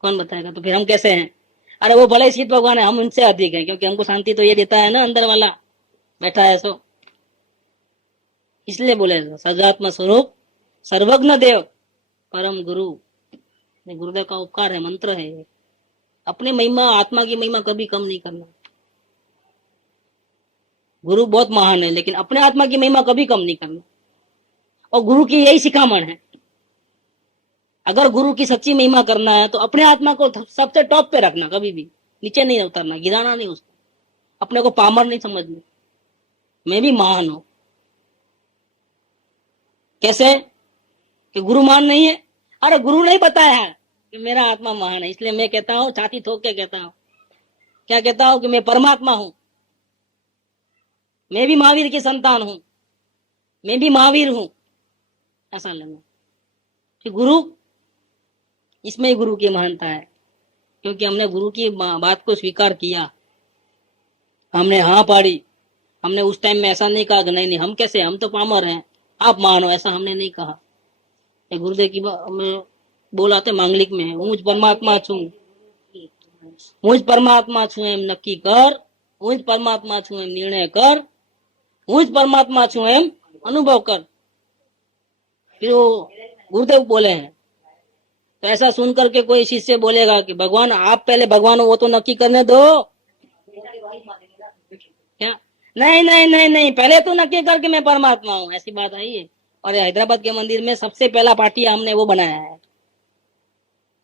कौन बताएगा? तो फिर हम कैसे हैं? अरे वो भले शिव भगवान है, हम उनसे अधिक हैं, क्योंकि हमको शांति तो ये देता है ना, अंदर वाला बैठा है सो। इसलिए बोले सजात्म स्वरूप सर्वज्ञ देव परम गुरु। ये गुरुदेव का उपकार है, मंत्र है ये। अपनी महिमा, आत्मा की महिमा कभी कम नहीं करना। गुरु बहुत महान है, लेकिन अपने आत्मा की महिमा कभी कम नहीं करना। और गुरु की यही शिखामण है। अगर गुरु की सच्ची महिमा करना है तो अपने आत्मा को सबसे टॉप पे रखना, कभी भी नीचे नहीं उतरना, गिराना नहीं उसको, अपने को पामर नहीं समझना, मैं भी महान हूं। कैसे? कि गुरु महान नहीं है? अरे गुरु नहीं बताया है कि मेरा आत्मा महान है, इसलिए मैं कहता हूं, छाती ठोक के कहता हूं। क्या कहता हूं? कि मैं परमात्मा हूं, मैं भी महावीर की संतान हूं, मैं भी महावीर हूं, ऐसा लेना। कि गुरु, इसमें ही गुरु की महानता है, क्योंकि हमने गुरु की बात को स्वीकार किया, हमने हाँ पाड़ी। हमने उस टाइम में ऐसा नहीं कहा कि नहीं नहीं हम कैसे, हम तो पामर हैं, आप मानो, ऐसा हमने नहीं कहा। गुरुदेव की में बोलाते मांगलिक में है, मुझ परमात्मा छू, मुझ परमात्मा छू एम नक्की कर, मुझ परमात्मा छू एम निर्णय कर, मुझ परमात्मा छू एम अनुभव कर। फिर वो गुरुदेव बोले हैं। तो ऐसा सुन करके कोई शिष्य बोलेगा कि भगवान आप पहले भगवान हो, वो तो नक्की करने दो। क्या? नहीं नहीं नहीं नहीं, पहले तो नक्की करके मैं परमात्मा हूँ, ऐसी बात आई है। और हैदराबाद के मंदिर में सबसे पहला पार्टी हमने वो बनाया है,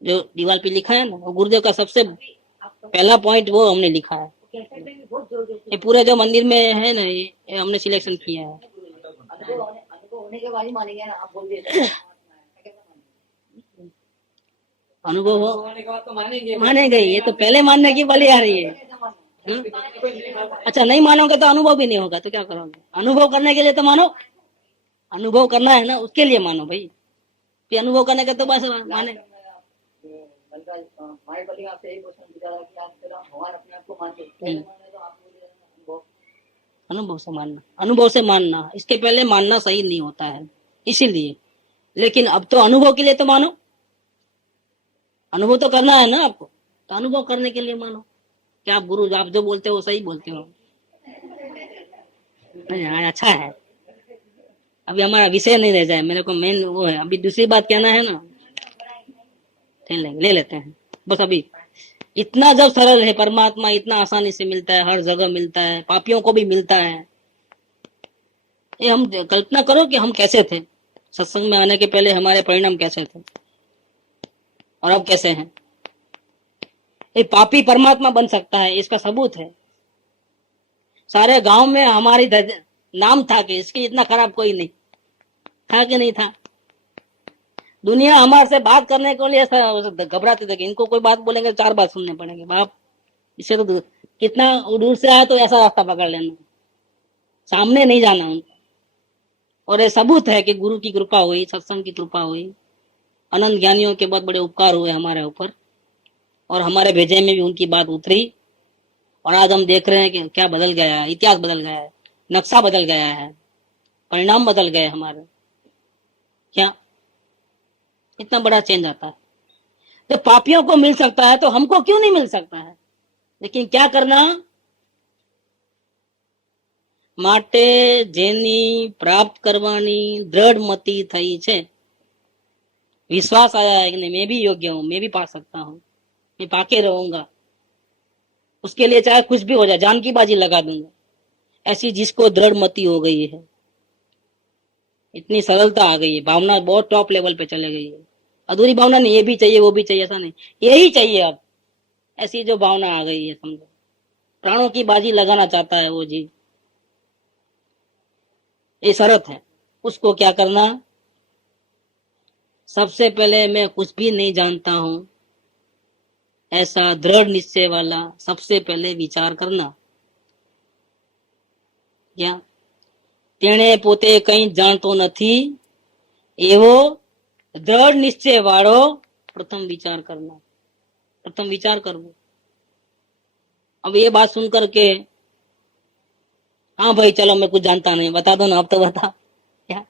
जो दीवार पे लिखा है ना, वो गुरुदेव का सबसे पहला पॉइंट वो हमने लिखा है। ये पूरे जो मंदिर में है ना, ये हमने सिलेक्शन किया है। अनुभव हो मानेंगे, ये तो पहले मानने की बली आ रही है। अच्छा नहीं मानोगे तो अनुभव भी नहीं होगा, तो क्या करोगे? अनुभव करने के लिए तो मानो, अनुभव करना है ना, उसके लिए मानो भाई। फिर अनुभव करने का तो बस माने। अनुभव से मानना, अनुभव से मानना, इसके पहले मानना सही नहीं होता है, इसीलिए। लेकिन अब तो अनुभव के लिए तो मानो, अनुभव तो करना है ना आपको, तो अनुभव करने के लिए मानो। क्या आप गुरु, आप जो बोलते हो सही बोलते हो? नहीं, अच्छा है। अभी हमारा विषय नहीं रह जाए, मेरे को मेन वो है, अभी दूसरी बात कहना है ना, ले लेते हैं बस। अभी इतना जब सरल है परमात्मा, इतना आसानी से मिलता है, हर जगह मिलता है, पापियों को भी मिलता है। ये हम कल्पना करो कि हम कैसे थे सत्संग में आने के पहले, हमारे परिणाम कैसे थे और अब कैसे हैं। ये पापी परमात्मा बन सकता है, इसका सबूत है। सारे गांव में हमारी नाम था कि इसकी इतना खराब कोई नहीं था, कि नहीं था। दुनिया हमारे से बात करने के लिए घबराते थे कि इनको कोई बात बोलेंगे तो 4 बात सुनने पड़ेंगे। बाप इससे तो कितना दूर से आया तो ऐसा रास्ता पकड़ लेना, सामने नहीं जाना उनको। और ये सबूत है कि गुरु की कृपा हुई, सत्संग की कृपा हुई, अनंत ज्ञानियों के बहुत बड़े उपकार हुए हमारे ऊपर, और हमारे भेजे में भी उनकी बात उतरी। और आज हम देख रहे हैं कि क्या बदल गया है, इतिहास बदल गया है, नक्शा बदल गया है, परिणाम बदल गए हमारे। क्या इतना बड़ा चेंज आता है? जब पापियों को मिल सकता है तो हमको क्यों नहीं मिल सकता है? लेकिन क्या करना? માટે જેની प्राप्त करवानी दृढ़ मति थई छे, विश्वास आया है कि नहीं मैं भी योग्य हूं, मैं भी पा सकता हूं, मैं पाके रहूंगा, उसके लिए चाहे कुछ भी हो जाए जान की बाजी लगा दूंगा, ऐसी जिसको दृढ़ मति हो गई है, इतनी सरलता आ गई है, भावना बहुत टॉप लेवल पे चले गई है। अधूरी भावना नहीं, ये भी चाहिए वो भी चाहिए, ऐसा नहीं, यही चाहिए अब, ऐसी जो भावना आ गई है, समझो प्राणों की बाजी लगाना चाहता है वो जी, ये शरत है। उसको क्या करना? सबसे पहले मैं कुछ भी नहीं जानता हूं, ऐसा दृढ़ निश्चय वाला सबसे पहले विचार करना। क्या? तेणे पोते कई जानतो નથી एवो दृढ़ निश्चय वाળો प्रथम विचार करना, प्रथम विचार करना। अब ये बात सुन करके हाँ भाई चलो मैं कुछ जानता नहीं, बता दो ना, अब तो बता। क्या?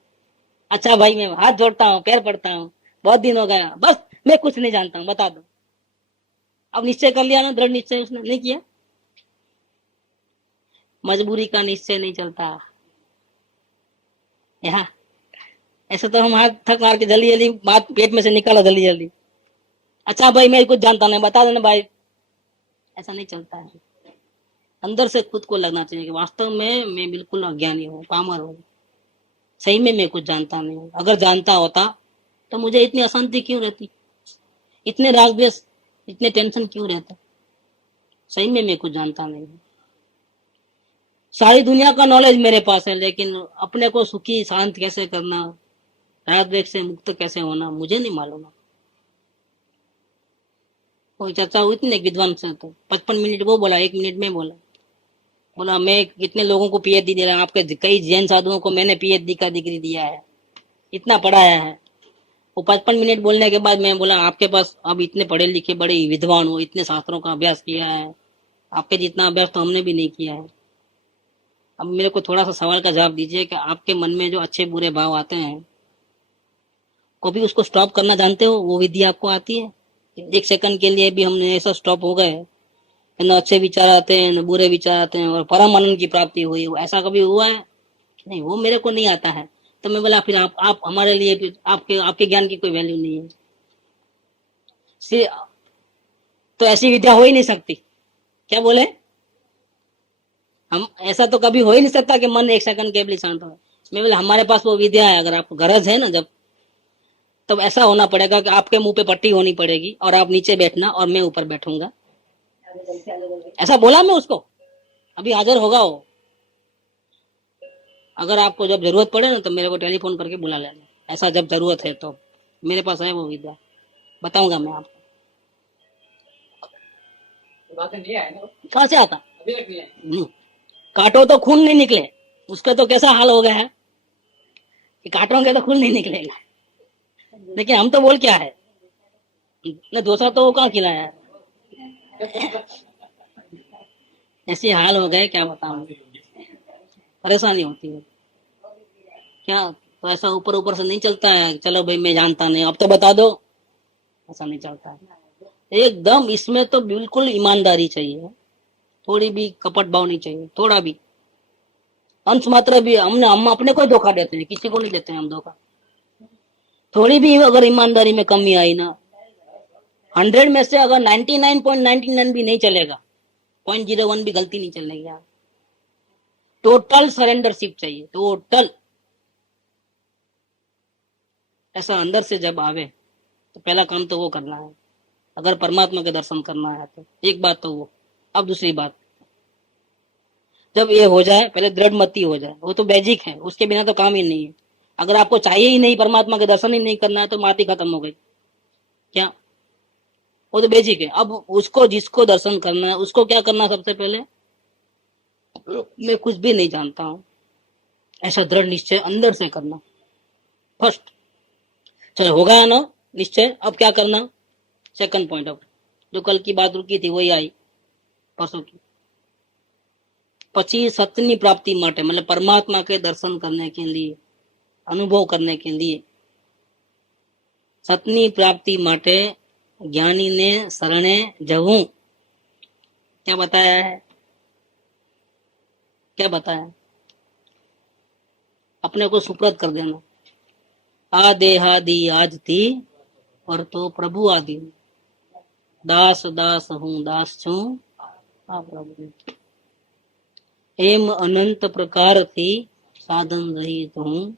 अच्छा भाई मैं हाथ जोड़ता हूँ, पैर पड़ता हूँ, बहुत दिन हो गया, बस मैं कुछ नहीं जानता हूँ, बता दो। अब निश्चय कर लिया ना, दृढ़ निश्चय उसने नहीं किया, मजबूरी का निश्चय नहीं चलता यहाँ। ऐसे तो हम हाथ थक मार के जल्दी जल्दी बात पेट में से निकालो जल्दी जल्दी, अच्छा भाई मैं कुछ जानता नहीं, बता देना भाई, ऐसा नहीं चलता है। अंदर से खुद को लगना चाहिए कि वास्तव में मैं बिल्कुल अज्ञानी हूँ, पामर हूँ, सही में मैं कुछ जानता नहीं हूँ। अगर जानता होता तो मुझे इतनी अशांति क्यों रहती, इतने राग द्वेष, इतने टेंशन क्यों रहता। सही में मैं कुछ जानता नहीं हूँ, सारी दुनिया का नॉलेज मेरे पास है, लेकिन अपने को सुखी शांत कैसे करना, राग द्वेष से मुक्त कैसे होना, मुझे नहीं मालूम। कोई चर्चा हुई थी ना एक विद्वान से, तो 55 मिनट वो बोला, 1 मिनट में बोला, बोला मैं कितने लोगों को पीएचडी दे रहा हूँ, आपके कई जैन साधुओं को मैंने पीएचडी का डिग्री दिया है, इतना पढ़ाया है। वो 55 मिनट बोलने के बाद मैं बोला, आपके पास अब इतने पढ़े लिखे बड़े विद्वान हो, इतने शास्त्रों का अभ्यास किया है, आपके जितना अभ्यास तो हमने भी नहीं किया है। अब मेरे को थोड़ा सा सवाल का जवाब दीजिए कि आपके मन में जो अच्छे बुरे भाव आते हैं, कभी उसको स्टॉप करना जानते हो? वो विधि आपको आती है? 1 सेकंड के लिए भी हमने ऐसा स्टॉप हो गए, न अच्छे विचार आते हैं न बुरे विचार आते हैं और परम आनंद की प्राप्ति हुई, ऐसा कभी हुआ है? नहीं, वो मेरे को नहीं आता है। तो मैं बोला फिर आप हमारे लिए फिर आपके आपके ज्ञान की कोई वैल्यू नहीं है, तो ऐसी विद्या हो ही नहीं सकती। क्या बोले? हम ऐसा तो कभी हो ही नहीं सकता कि मन 1 सेकंड के लिए शांत हो। मैं बोला हमारे पास वो विद्या है, अगर आपको गरज है ना, जब तब ऐसा होना पड़ेगा कि आपके मुंह पे पट्टी होनी पड़ेगी और आप नीचे बैठना और मैं ऊपर बैठूंगा। ऐसा बोला मैं उसको, अभी हाजिर होगा वो। अगर आपको जब जरूरत पड़े ना तो मेरे को टेलीफोन करके बुला लेना, ऐसा जब जरूरत है तो मेरे पास है वो विद्या, बताऊंगा मैं आपको। बात नहीं आया ना, कहाँ से आता? अभी तक नहीं आया। नहीं, काटो तो खून नहीं निकले, उसका तो कैसा हाल हो गया है कि काटोगे तो खून नहीं निकलेगा, लेकिन हम तो बोल क्या है न, डोसा तो वो कहाँ खिलाया है। ऐसे हाल हो गए, क्या बताऊं, परेशानी होती है क्या। तो ऐसा ऊपर ऊपर से नहीं चलता है, चलो भाई मैं जानता नहीं अब तो बता दो, ऐसा नहीं चलता है। एकदम इसमें तो बिल्कुल ईमानदारी चाहिए, थोड़ी भी कपट भाव नहीं चाहिए, थोड़ा भी अंश मात्र भी। हम अपने को धोखा देते हैं, किसी को नहीं देते हैं हम धोखा। थोड़ी भी अगर ईमानदारी में कमी आई ना, 100 में से अगर 99.99 भी नहीं चलेगा, 0.01 भी गलती नहीं चलेगी यार, टोटल सरेंडरशिप चाहिए, टोटल। ऐसा अंदर से जब आवे तो पहला काम तो वो करना है, अगर परमात्मा के दर्शन करना है तो। एक बात तो वो। अब दूसरी बात, जब ये हो जाए, पहले दृढ़ मति हो जाए, वो तो बेजिक है, उसके बिना तो काम ही नहीं है। अगर आपको चाहिए ही नहीं, परमात्मा के दर्शन ही नहीं करना है, तो माती खत्म हो गई क्या, वो तो बेजिक है। अब उसको जिसको दर्शन करना है उसको क्या करना, सबसे पहले मैं कुछ भी नहीं जानता हूं, ऐसा दृढ़ निश्चय अंदर से करना फर्स्ट। चलो हो गया ना निश्चय, अब क्या करना, सेकंड पॉइंट ऑफ, जो कल की बात रुकी थी वही आई परसों की। પછી સતની પ્રાપ્તિ માટે मतलब परमात्मा के दर्शन करने के लिए, अनुभव करने के लिए, सतनी प्राप्ति માટે ज्ञानी ने शरणे जવું, क्या बताया है, क्या बताया, अपने को सुप्रत कर देना। आ देहादि आज थी पर तो प्रभु आदि, दास दास हूँ दास छू आ प्रभु, एम अनंत प्रकार थी साधन रहित हूँ,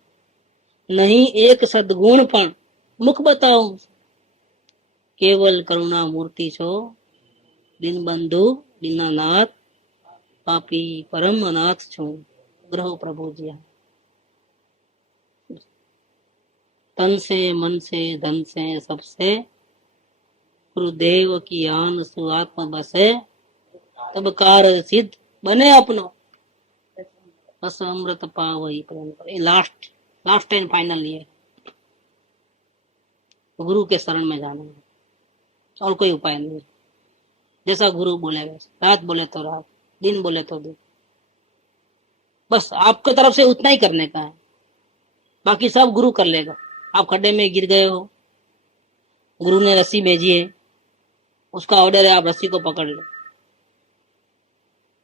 नहीं एक सदगुण पण मुख बताओ, केवल करुणा मूर्ति छो, दिन बंधु दीनानाथ, पापी परम अनाथ छो, ग्रह प्रभु जी। तन से मन से धन से सबसे, गुरुदेव की आन सुआत्म बसे, तब कार्य सिद्ध बने अपनो, बस अमृत पावई प्रेम करे। लास्ट एंड फाइनल ये, गुरु के शरण में जाना है, और कोई उपाय नहीं। जैसा गुरु बोले वैसे, रात बोले तो रात, दिन बोले तो दिन, बस आपके तरफ से उतना ही करने का है, बाकी सब गुरु कर लेगा। आप खड्डे में गिर गए हो, गुरु ने रस्सी भेजी है, उसका ऑर्डर है, आप रस्सी को पकड़ लो।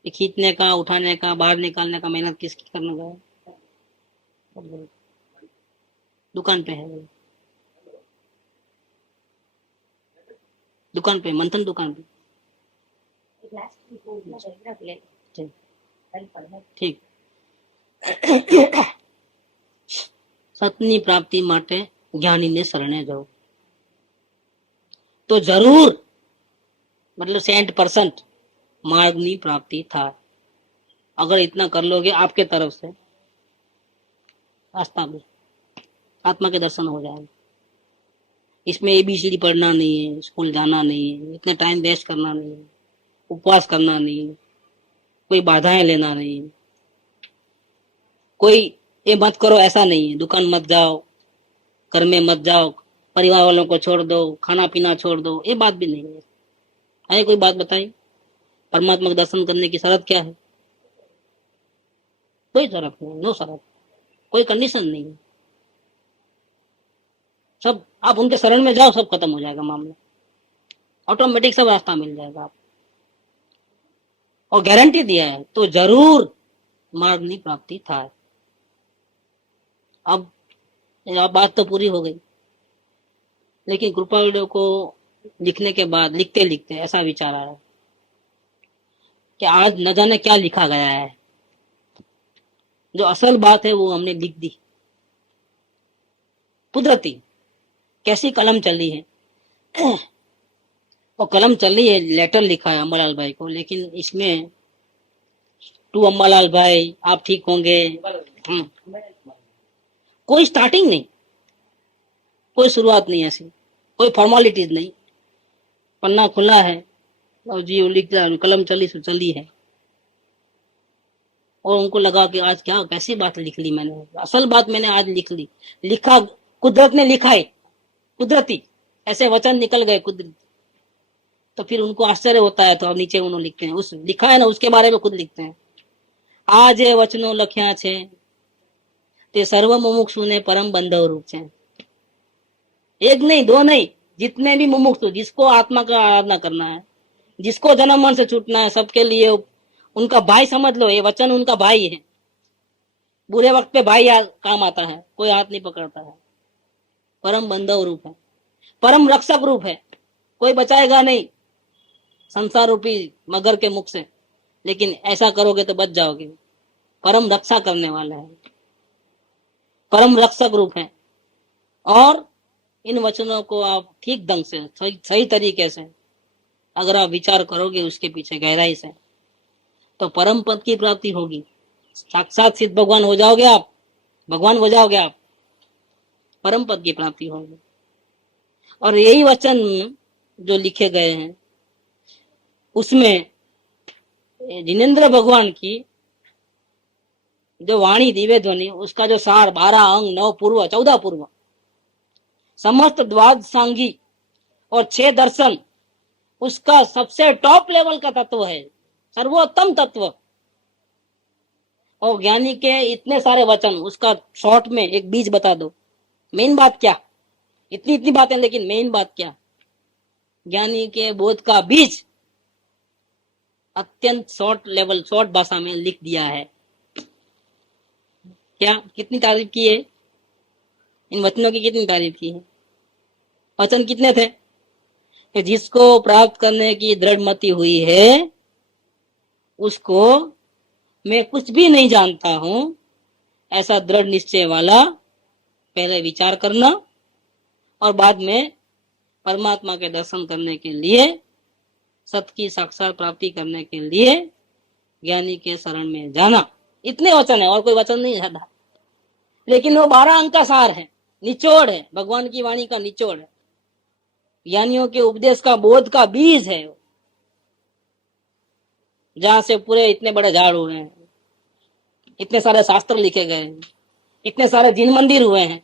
ये खींचने का, उठाने का, बाहर निकालने का मेहनत किसकी करने गया? दुकान पे है, दुकान पे, मंथन दुकान पे। ठीक। સતની પ્રાપ્તિ માટે જ્ઞાનીને શરણે જવું તો જરૂર, मतलब 100% मार्गनी प्राप्ति था। अगर इतना कर लोगे आपके तरफ से, आस्था में आत्मा के दर्शन हो जाएंगे। इसमें ABCD पढ़ना नहीं है, स्कूल जाना नहीं है, इतना टाइम वेस्ट करना नहीं है, उपवास करना नहीं है, कोई बाधाएं लेना नहीं है, कोई ये मत करो ऐसा नहीं है, दुकान मत जाओ, घर में मत जाओ, परिवार वालों को छोड़ दो, खाना पीना छोड़ दो, ये बात भी नहीं है। आइए कोई बात बताइए, परमात्मा के दर्शन करने की शर्त क्या है? कोई शर्त नहीं, नो शर्त, कोई कंडीशन नहीं है। सब आप उनके शरण में जाओ, सब खत्म हो जाएगा मामला, ऑटोमेटिक सब रास्ता मिल जाएगा आप, और गारंटी दिया है तो जरूर मार्ग की प्राप्ति था। अब बात तो पूरी हो गई, लेकिन कृपालुदेव को लिखने के बाद, लिखते लिखते ऐसा विचार आया कि आज न जाने क्या लिखा गया है, जो असल बात है वो हमने लिख दी। कुदरती कैसी कलम चली है, और कलम चली है, लेटर लिखा है अम्बालाल भाई को, लेकिन इसमें टू अम्बालाल भाई आप ठीक होंगे, कोई स्टार्टिंग नहीं, कोई शुरुआत नहीं, ऐसी कोई फॉर्मेलिटीज नहीं, पन्ना खुला है और जी वो लिख रहा, कलम चली सो चली है। और उनको लगा कि आज क्या कैसी बात लिख ली मैंने, असल बात मैंने आज लिख ली, लिखा कुदरत ने लिखा है, कुदरती ऐसे वचन निकल गए कुदरती। तो फिर उनको आश्चर्य होता है, तो अब नीचे उन्होंने लिखते हैं, उस लिखा है ना उसके बारे में खुद लिखते हैं, आज ये वचनो लख्या छे ते सर्व मुमुक्षु ने परम बंधव रूप छे। एक नहीं, दो नहीं, जितने भी मुमुक्षु, जिसको आत्मा का आराधना करना है, जिसको जन्म मन से छूटना है, सबके लिए उनका भाई समझ लो, ये वचन उनका भाई है। बुरे वक्त पे भाई काम आता है, कोई हाथ नहीं पकड़ता है, परम बंधव रूप है, परम रक्षक रूप है, कोई बचाएगा नहीं संसार रूपी मगर के मुख से, लेकिन ऐसा करोगे तो बच जाओगे। परम रक्षा करने वाला है, परम रक्षक रूप है। और इन वचनों को आप ठीक ढंग से, सही तरीके से अगर आप विचार करोगे उसके पीछे गहराई से, तो परम पद की प्राप्ति होगी, साक्षात सिद्ध भगवान हो जाओगे आप, भगवान हो जाओगे आप, परम पद की प्राप्ति होगी। और यही वचन जो लिखे गए हैं उसमें जिनेंद्र भगवान की जो वाणी दिव्य ध्वनि, उसका जो सार 12 अंग, 9 पूर्व, 14 पूर्व, समस्त द्वाद सांगी और 6 दर्शन, उसका सबसे टॉप लेवल का तत्व है, सर्वोत्तम तत्व। और ज्ञानी के इतने सारे वचन, उसका शॉर्ट में एक बीज बता दो, मेन बात क्या, इतनी इतनी बातें, लेकिन मेन बात क्या, ज्ञानी के बोध का बीज अत्यंत शॉर्ट लेवल, शॉर्ट भाषा में लिख दिया है। क्या कितनी तारीफ की है इन वचनों की, कितनी तारीफ की है। वचन कितने थे कि जिसको प्राप्त करने की दृढ़ मति हुई है उसको मैं कुछ भी नहीं जानता हूं, ऐसा दृढ़ निश्चय वाला पहले विचार करना, और बाद में परमात्मा के दर्शन करने के लिए, सत की साक्षात प्राप्ति करने के लिए ज्ञानी के शरण में जाना। इतने वचन है, और कोई वचन नहीं ज्यादा, लेकिन वो 12 अंक का सार है, निचोड़ है, भगवान की वाणी का निचोड़ है, ज्ञानियों के उपदेश का, बोध का बीज है, जहां से पूरे इतने बड़े झाड़ हुए हैं, इतने सारे शास्त्र लिखे गए हैं, इतने सारे जिन मंदिर हुए हैं,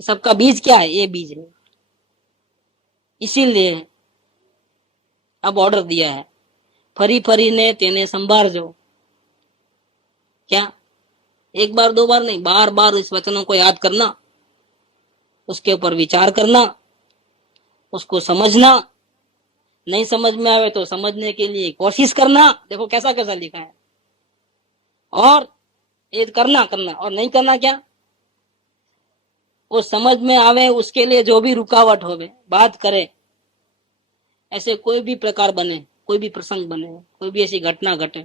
सबका बीज क्या है, ये बीज है। इसीलिए अब ऑर्डर दिया है, फरी फरी ने तेने संभारजो। क्या एक बार दो बार नहीं, बार बार इस वचनों को याद करना, उसके ऊपर विचार करना, उसको समझना, नहीं समझ में आवे तो समझने के लिए कोशिश करना। देखो कैसा कैसा लिखा है। और ये करना करना और नहीं करना क्या, वो समझ में आवे उसके लिए जो भी रुकावट होवे, बात करे, ऐसे कोई भी प्रकार बने, कोई भी प्रसंग बने, कोई भी ऐसी घटना घटे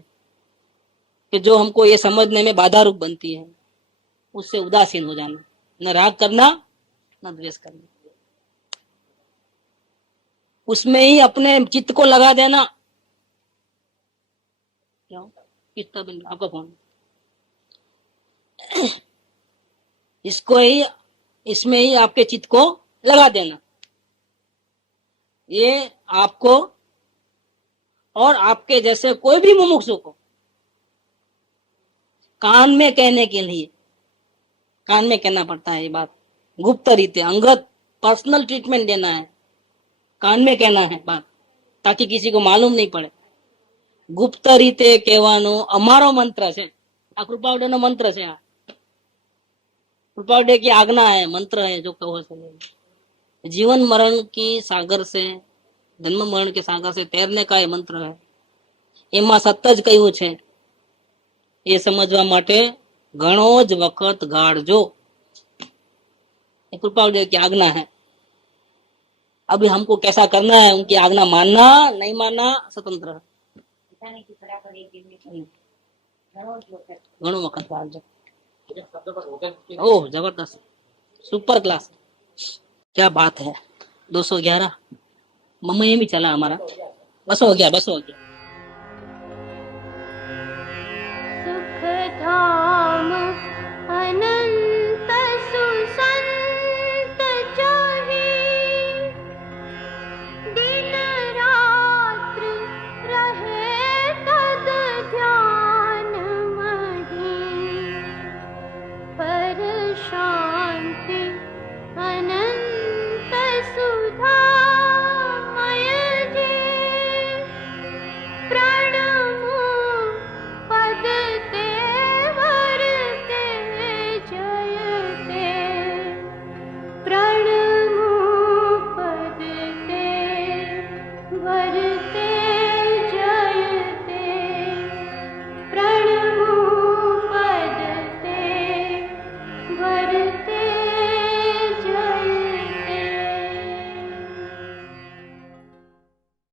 कि जो हमको ये समझने में बाधा रूप बनती है, उससे उदासीन हो जाना, न राग करना न द्वेष करना, उसमें ही अपने चित्त को लगा देना। क्या कितना बिल आपका फोन, इसको ही, इसमें ही आपके चित्त को लगा देना। ये आपको और आपके जैसे कोई भी मुमुक्षु को कान में कहने के लिए, कान में कहना पड़ता है ये बात, गुप्त रीते अंगत पर्सनल ट्रीटमेंट देना है, कान में कहना है बात, ताकि किसी को मालूम नहीं पड़े। गुप्त रीते कહેવાનો અમારો મંત્ર છે, આ કૃપાવડેનો મંત્ર છે, આ कृपावडे की आज्ञा है, मंत्र है जो कहो से। जीवन मरण की सागर से, जन्म मरण के सागर से तैरने का ये मंत्र है। એમાં સત જ કહ્યું છે, ये समझवा માટે ઘણો જ વખત ગાળજો। कृपावडे की आज्ञा है। अभी हमको कैसा करना है, उनकी आज्ञा मानना नहीं मानना स्वतंत्र है। घणो वखत गाळजो। ओह जबरदस्त, सुपर क्लास, क्या बात है। 211 मम्मी भी चला हमारा, 211 211।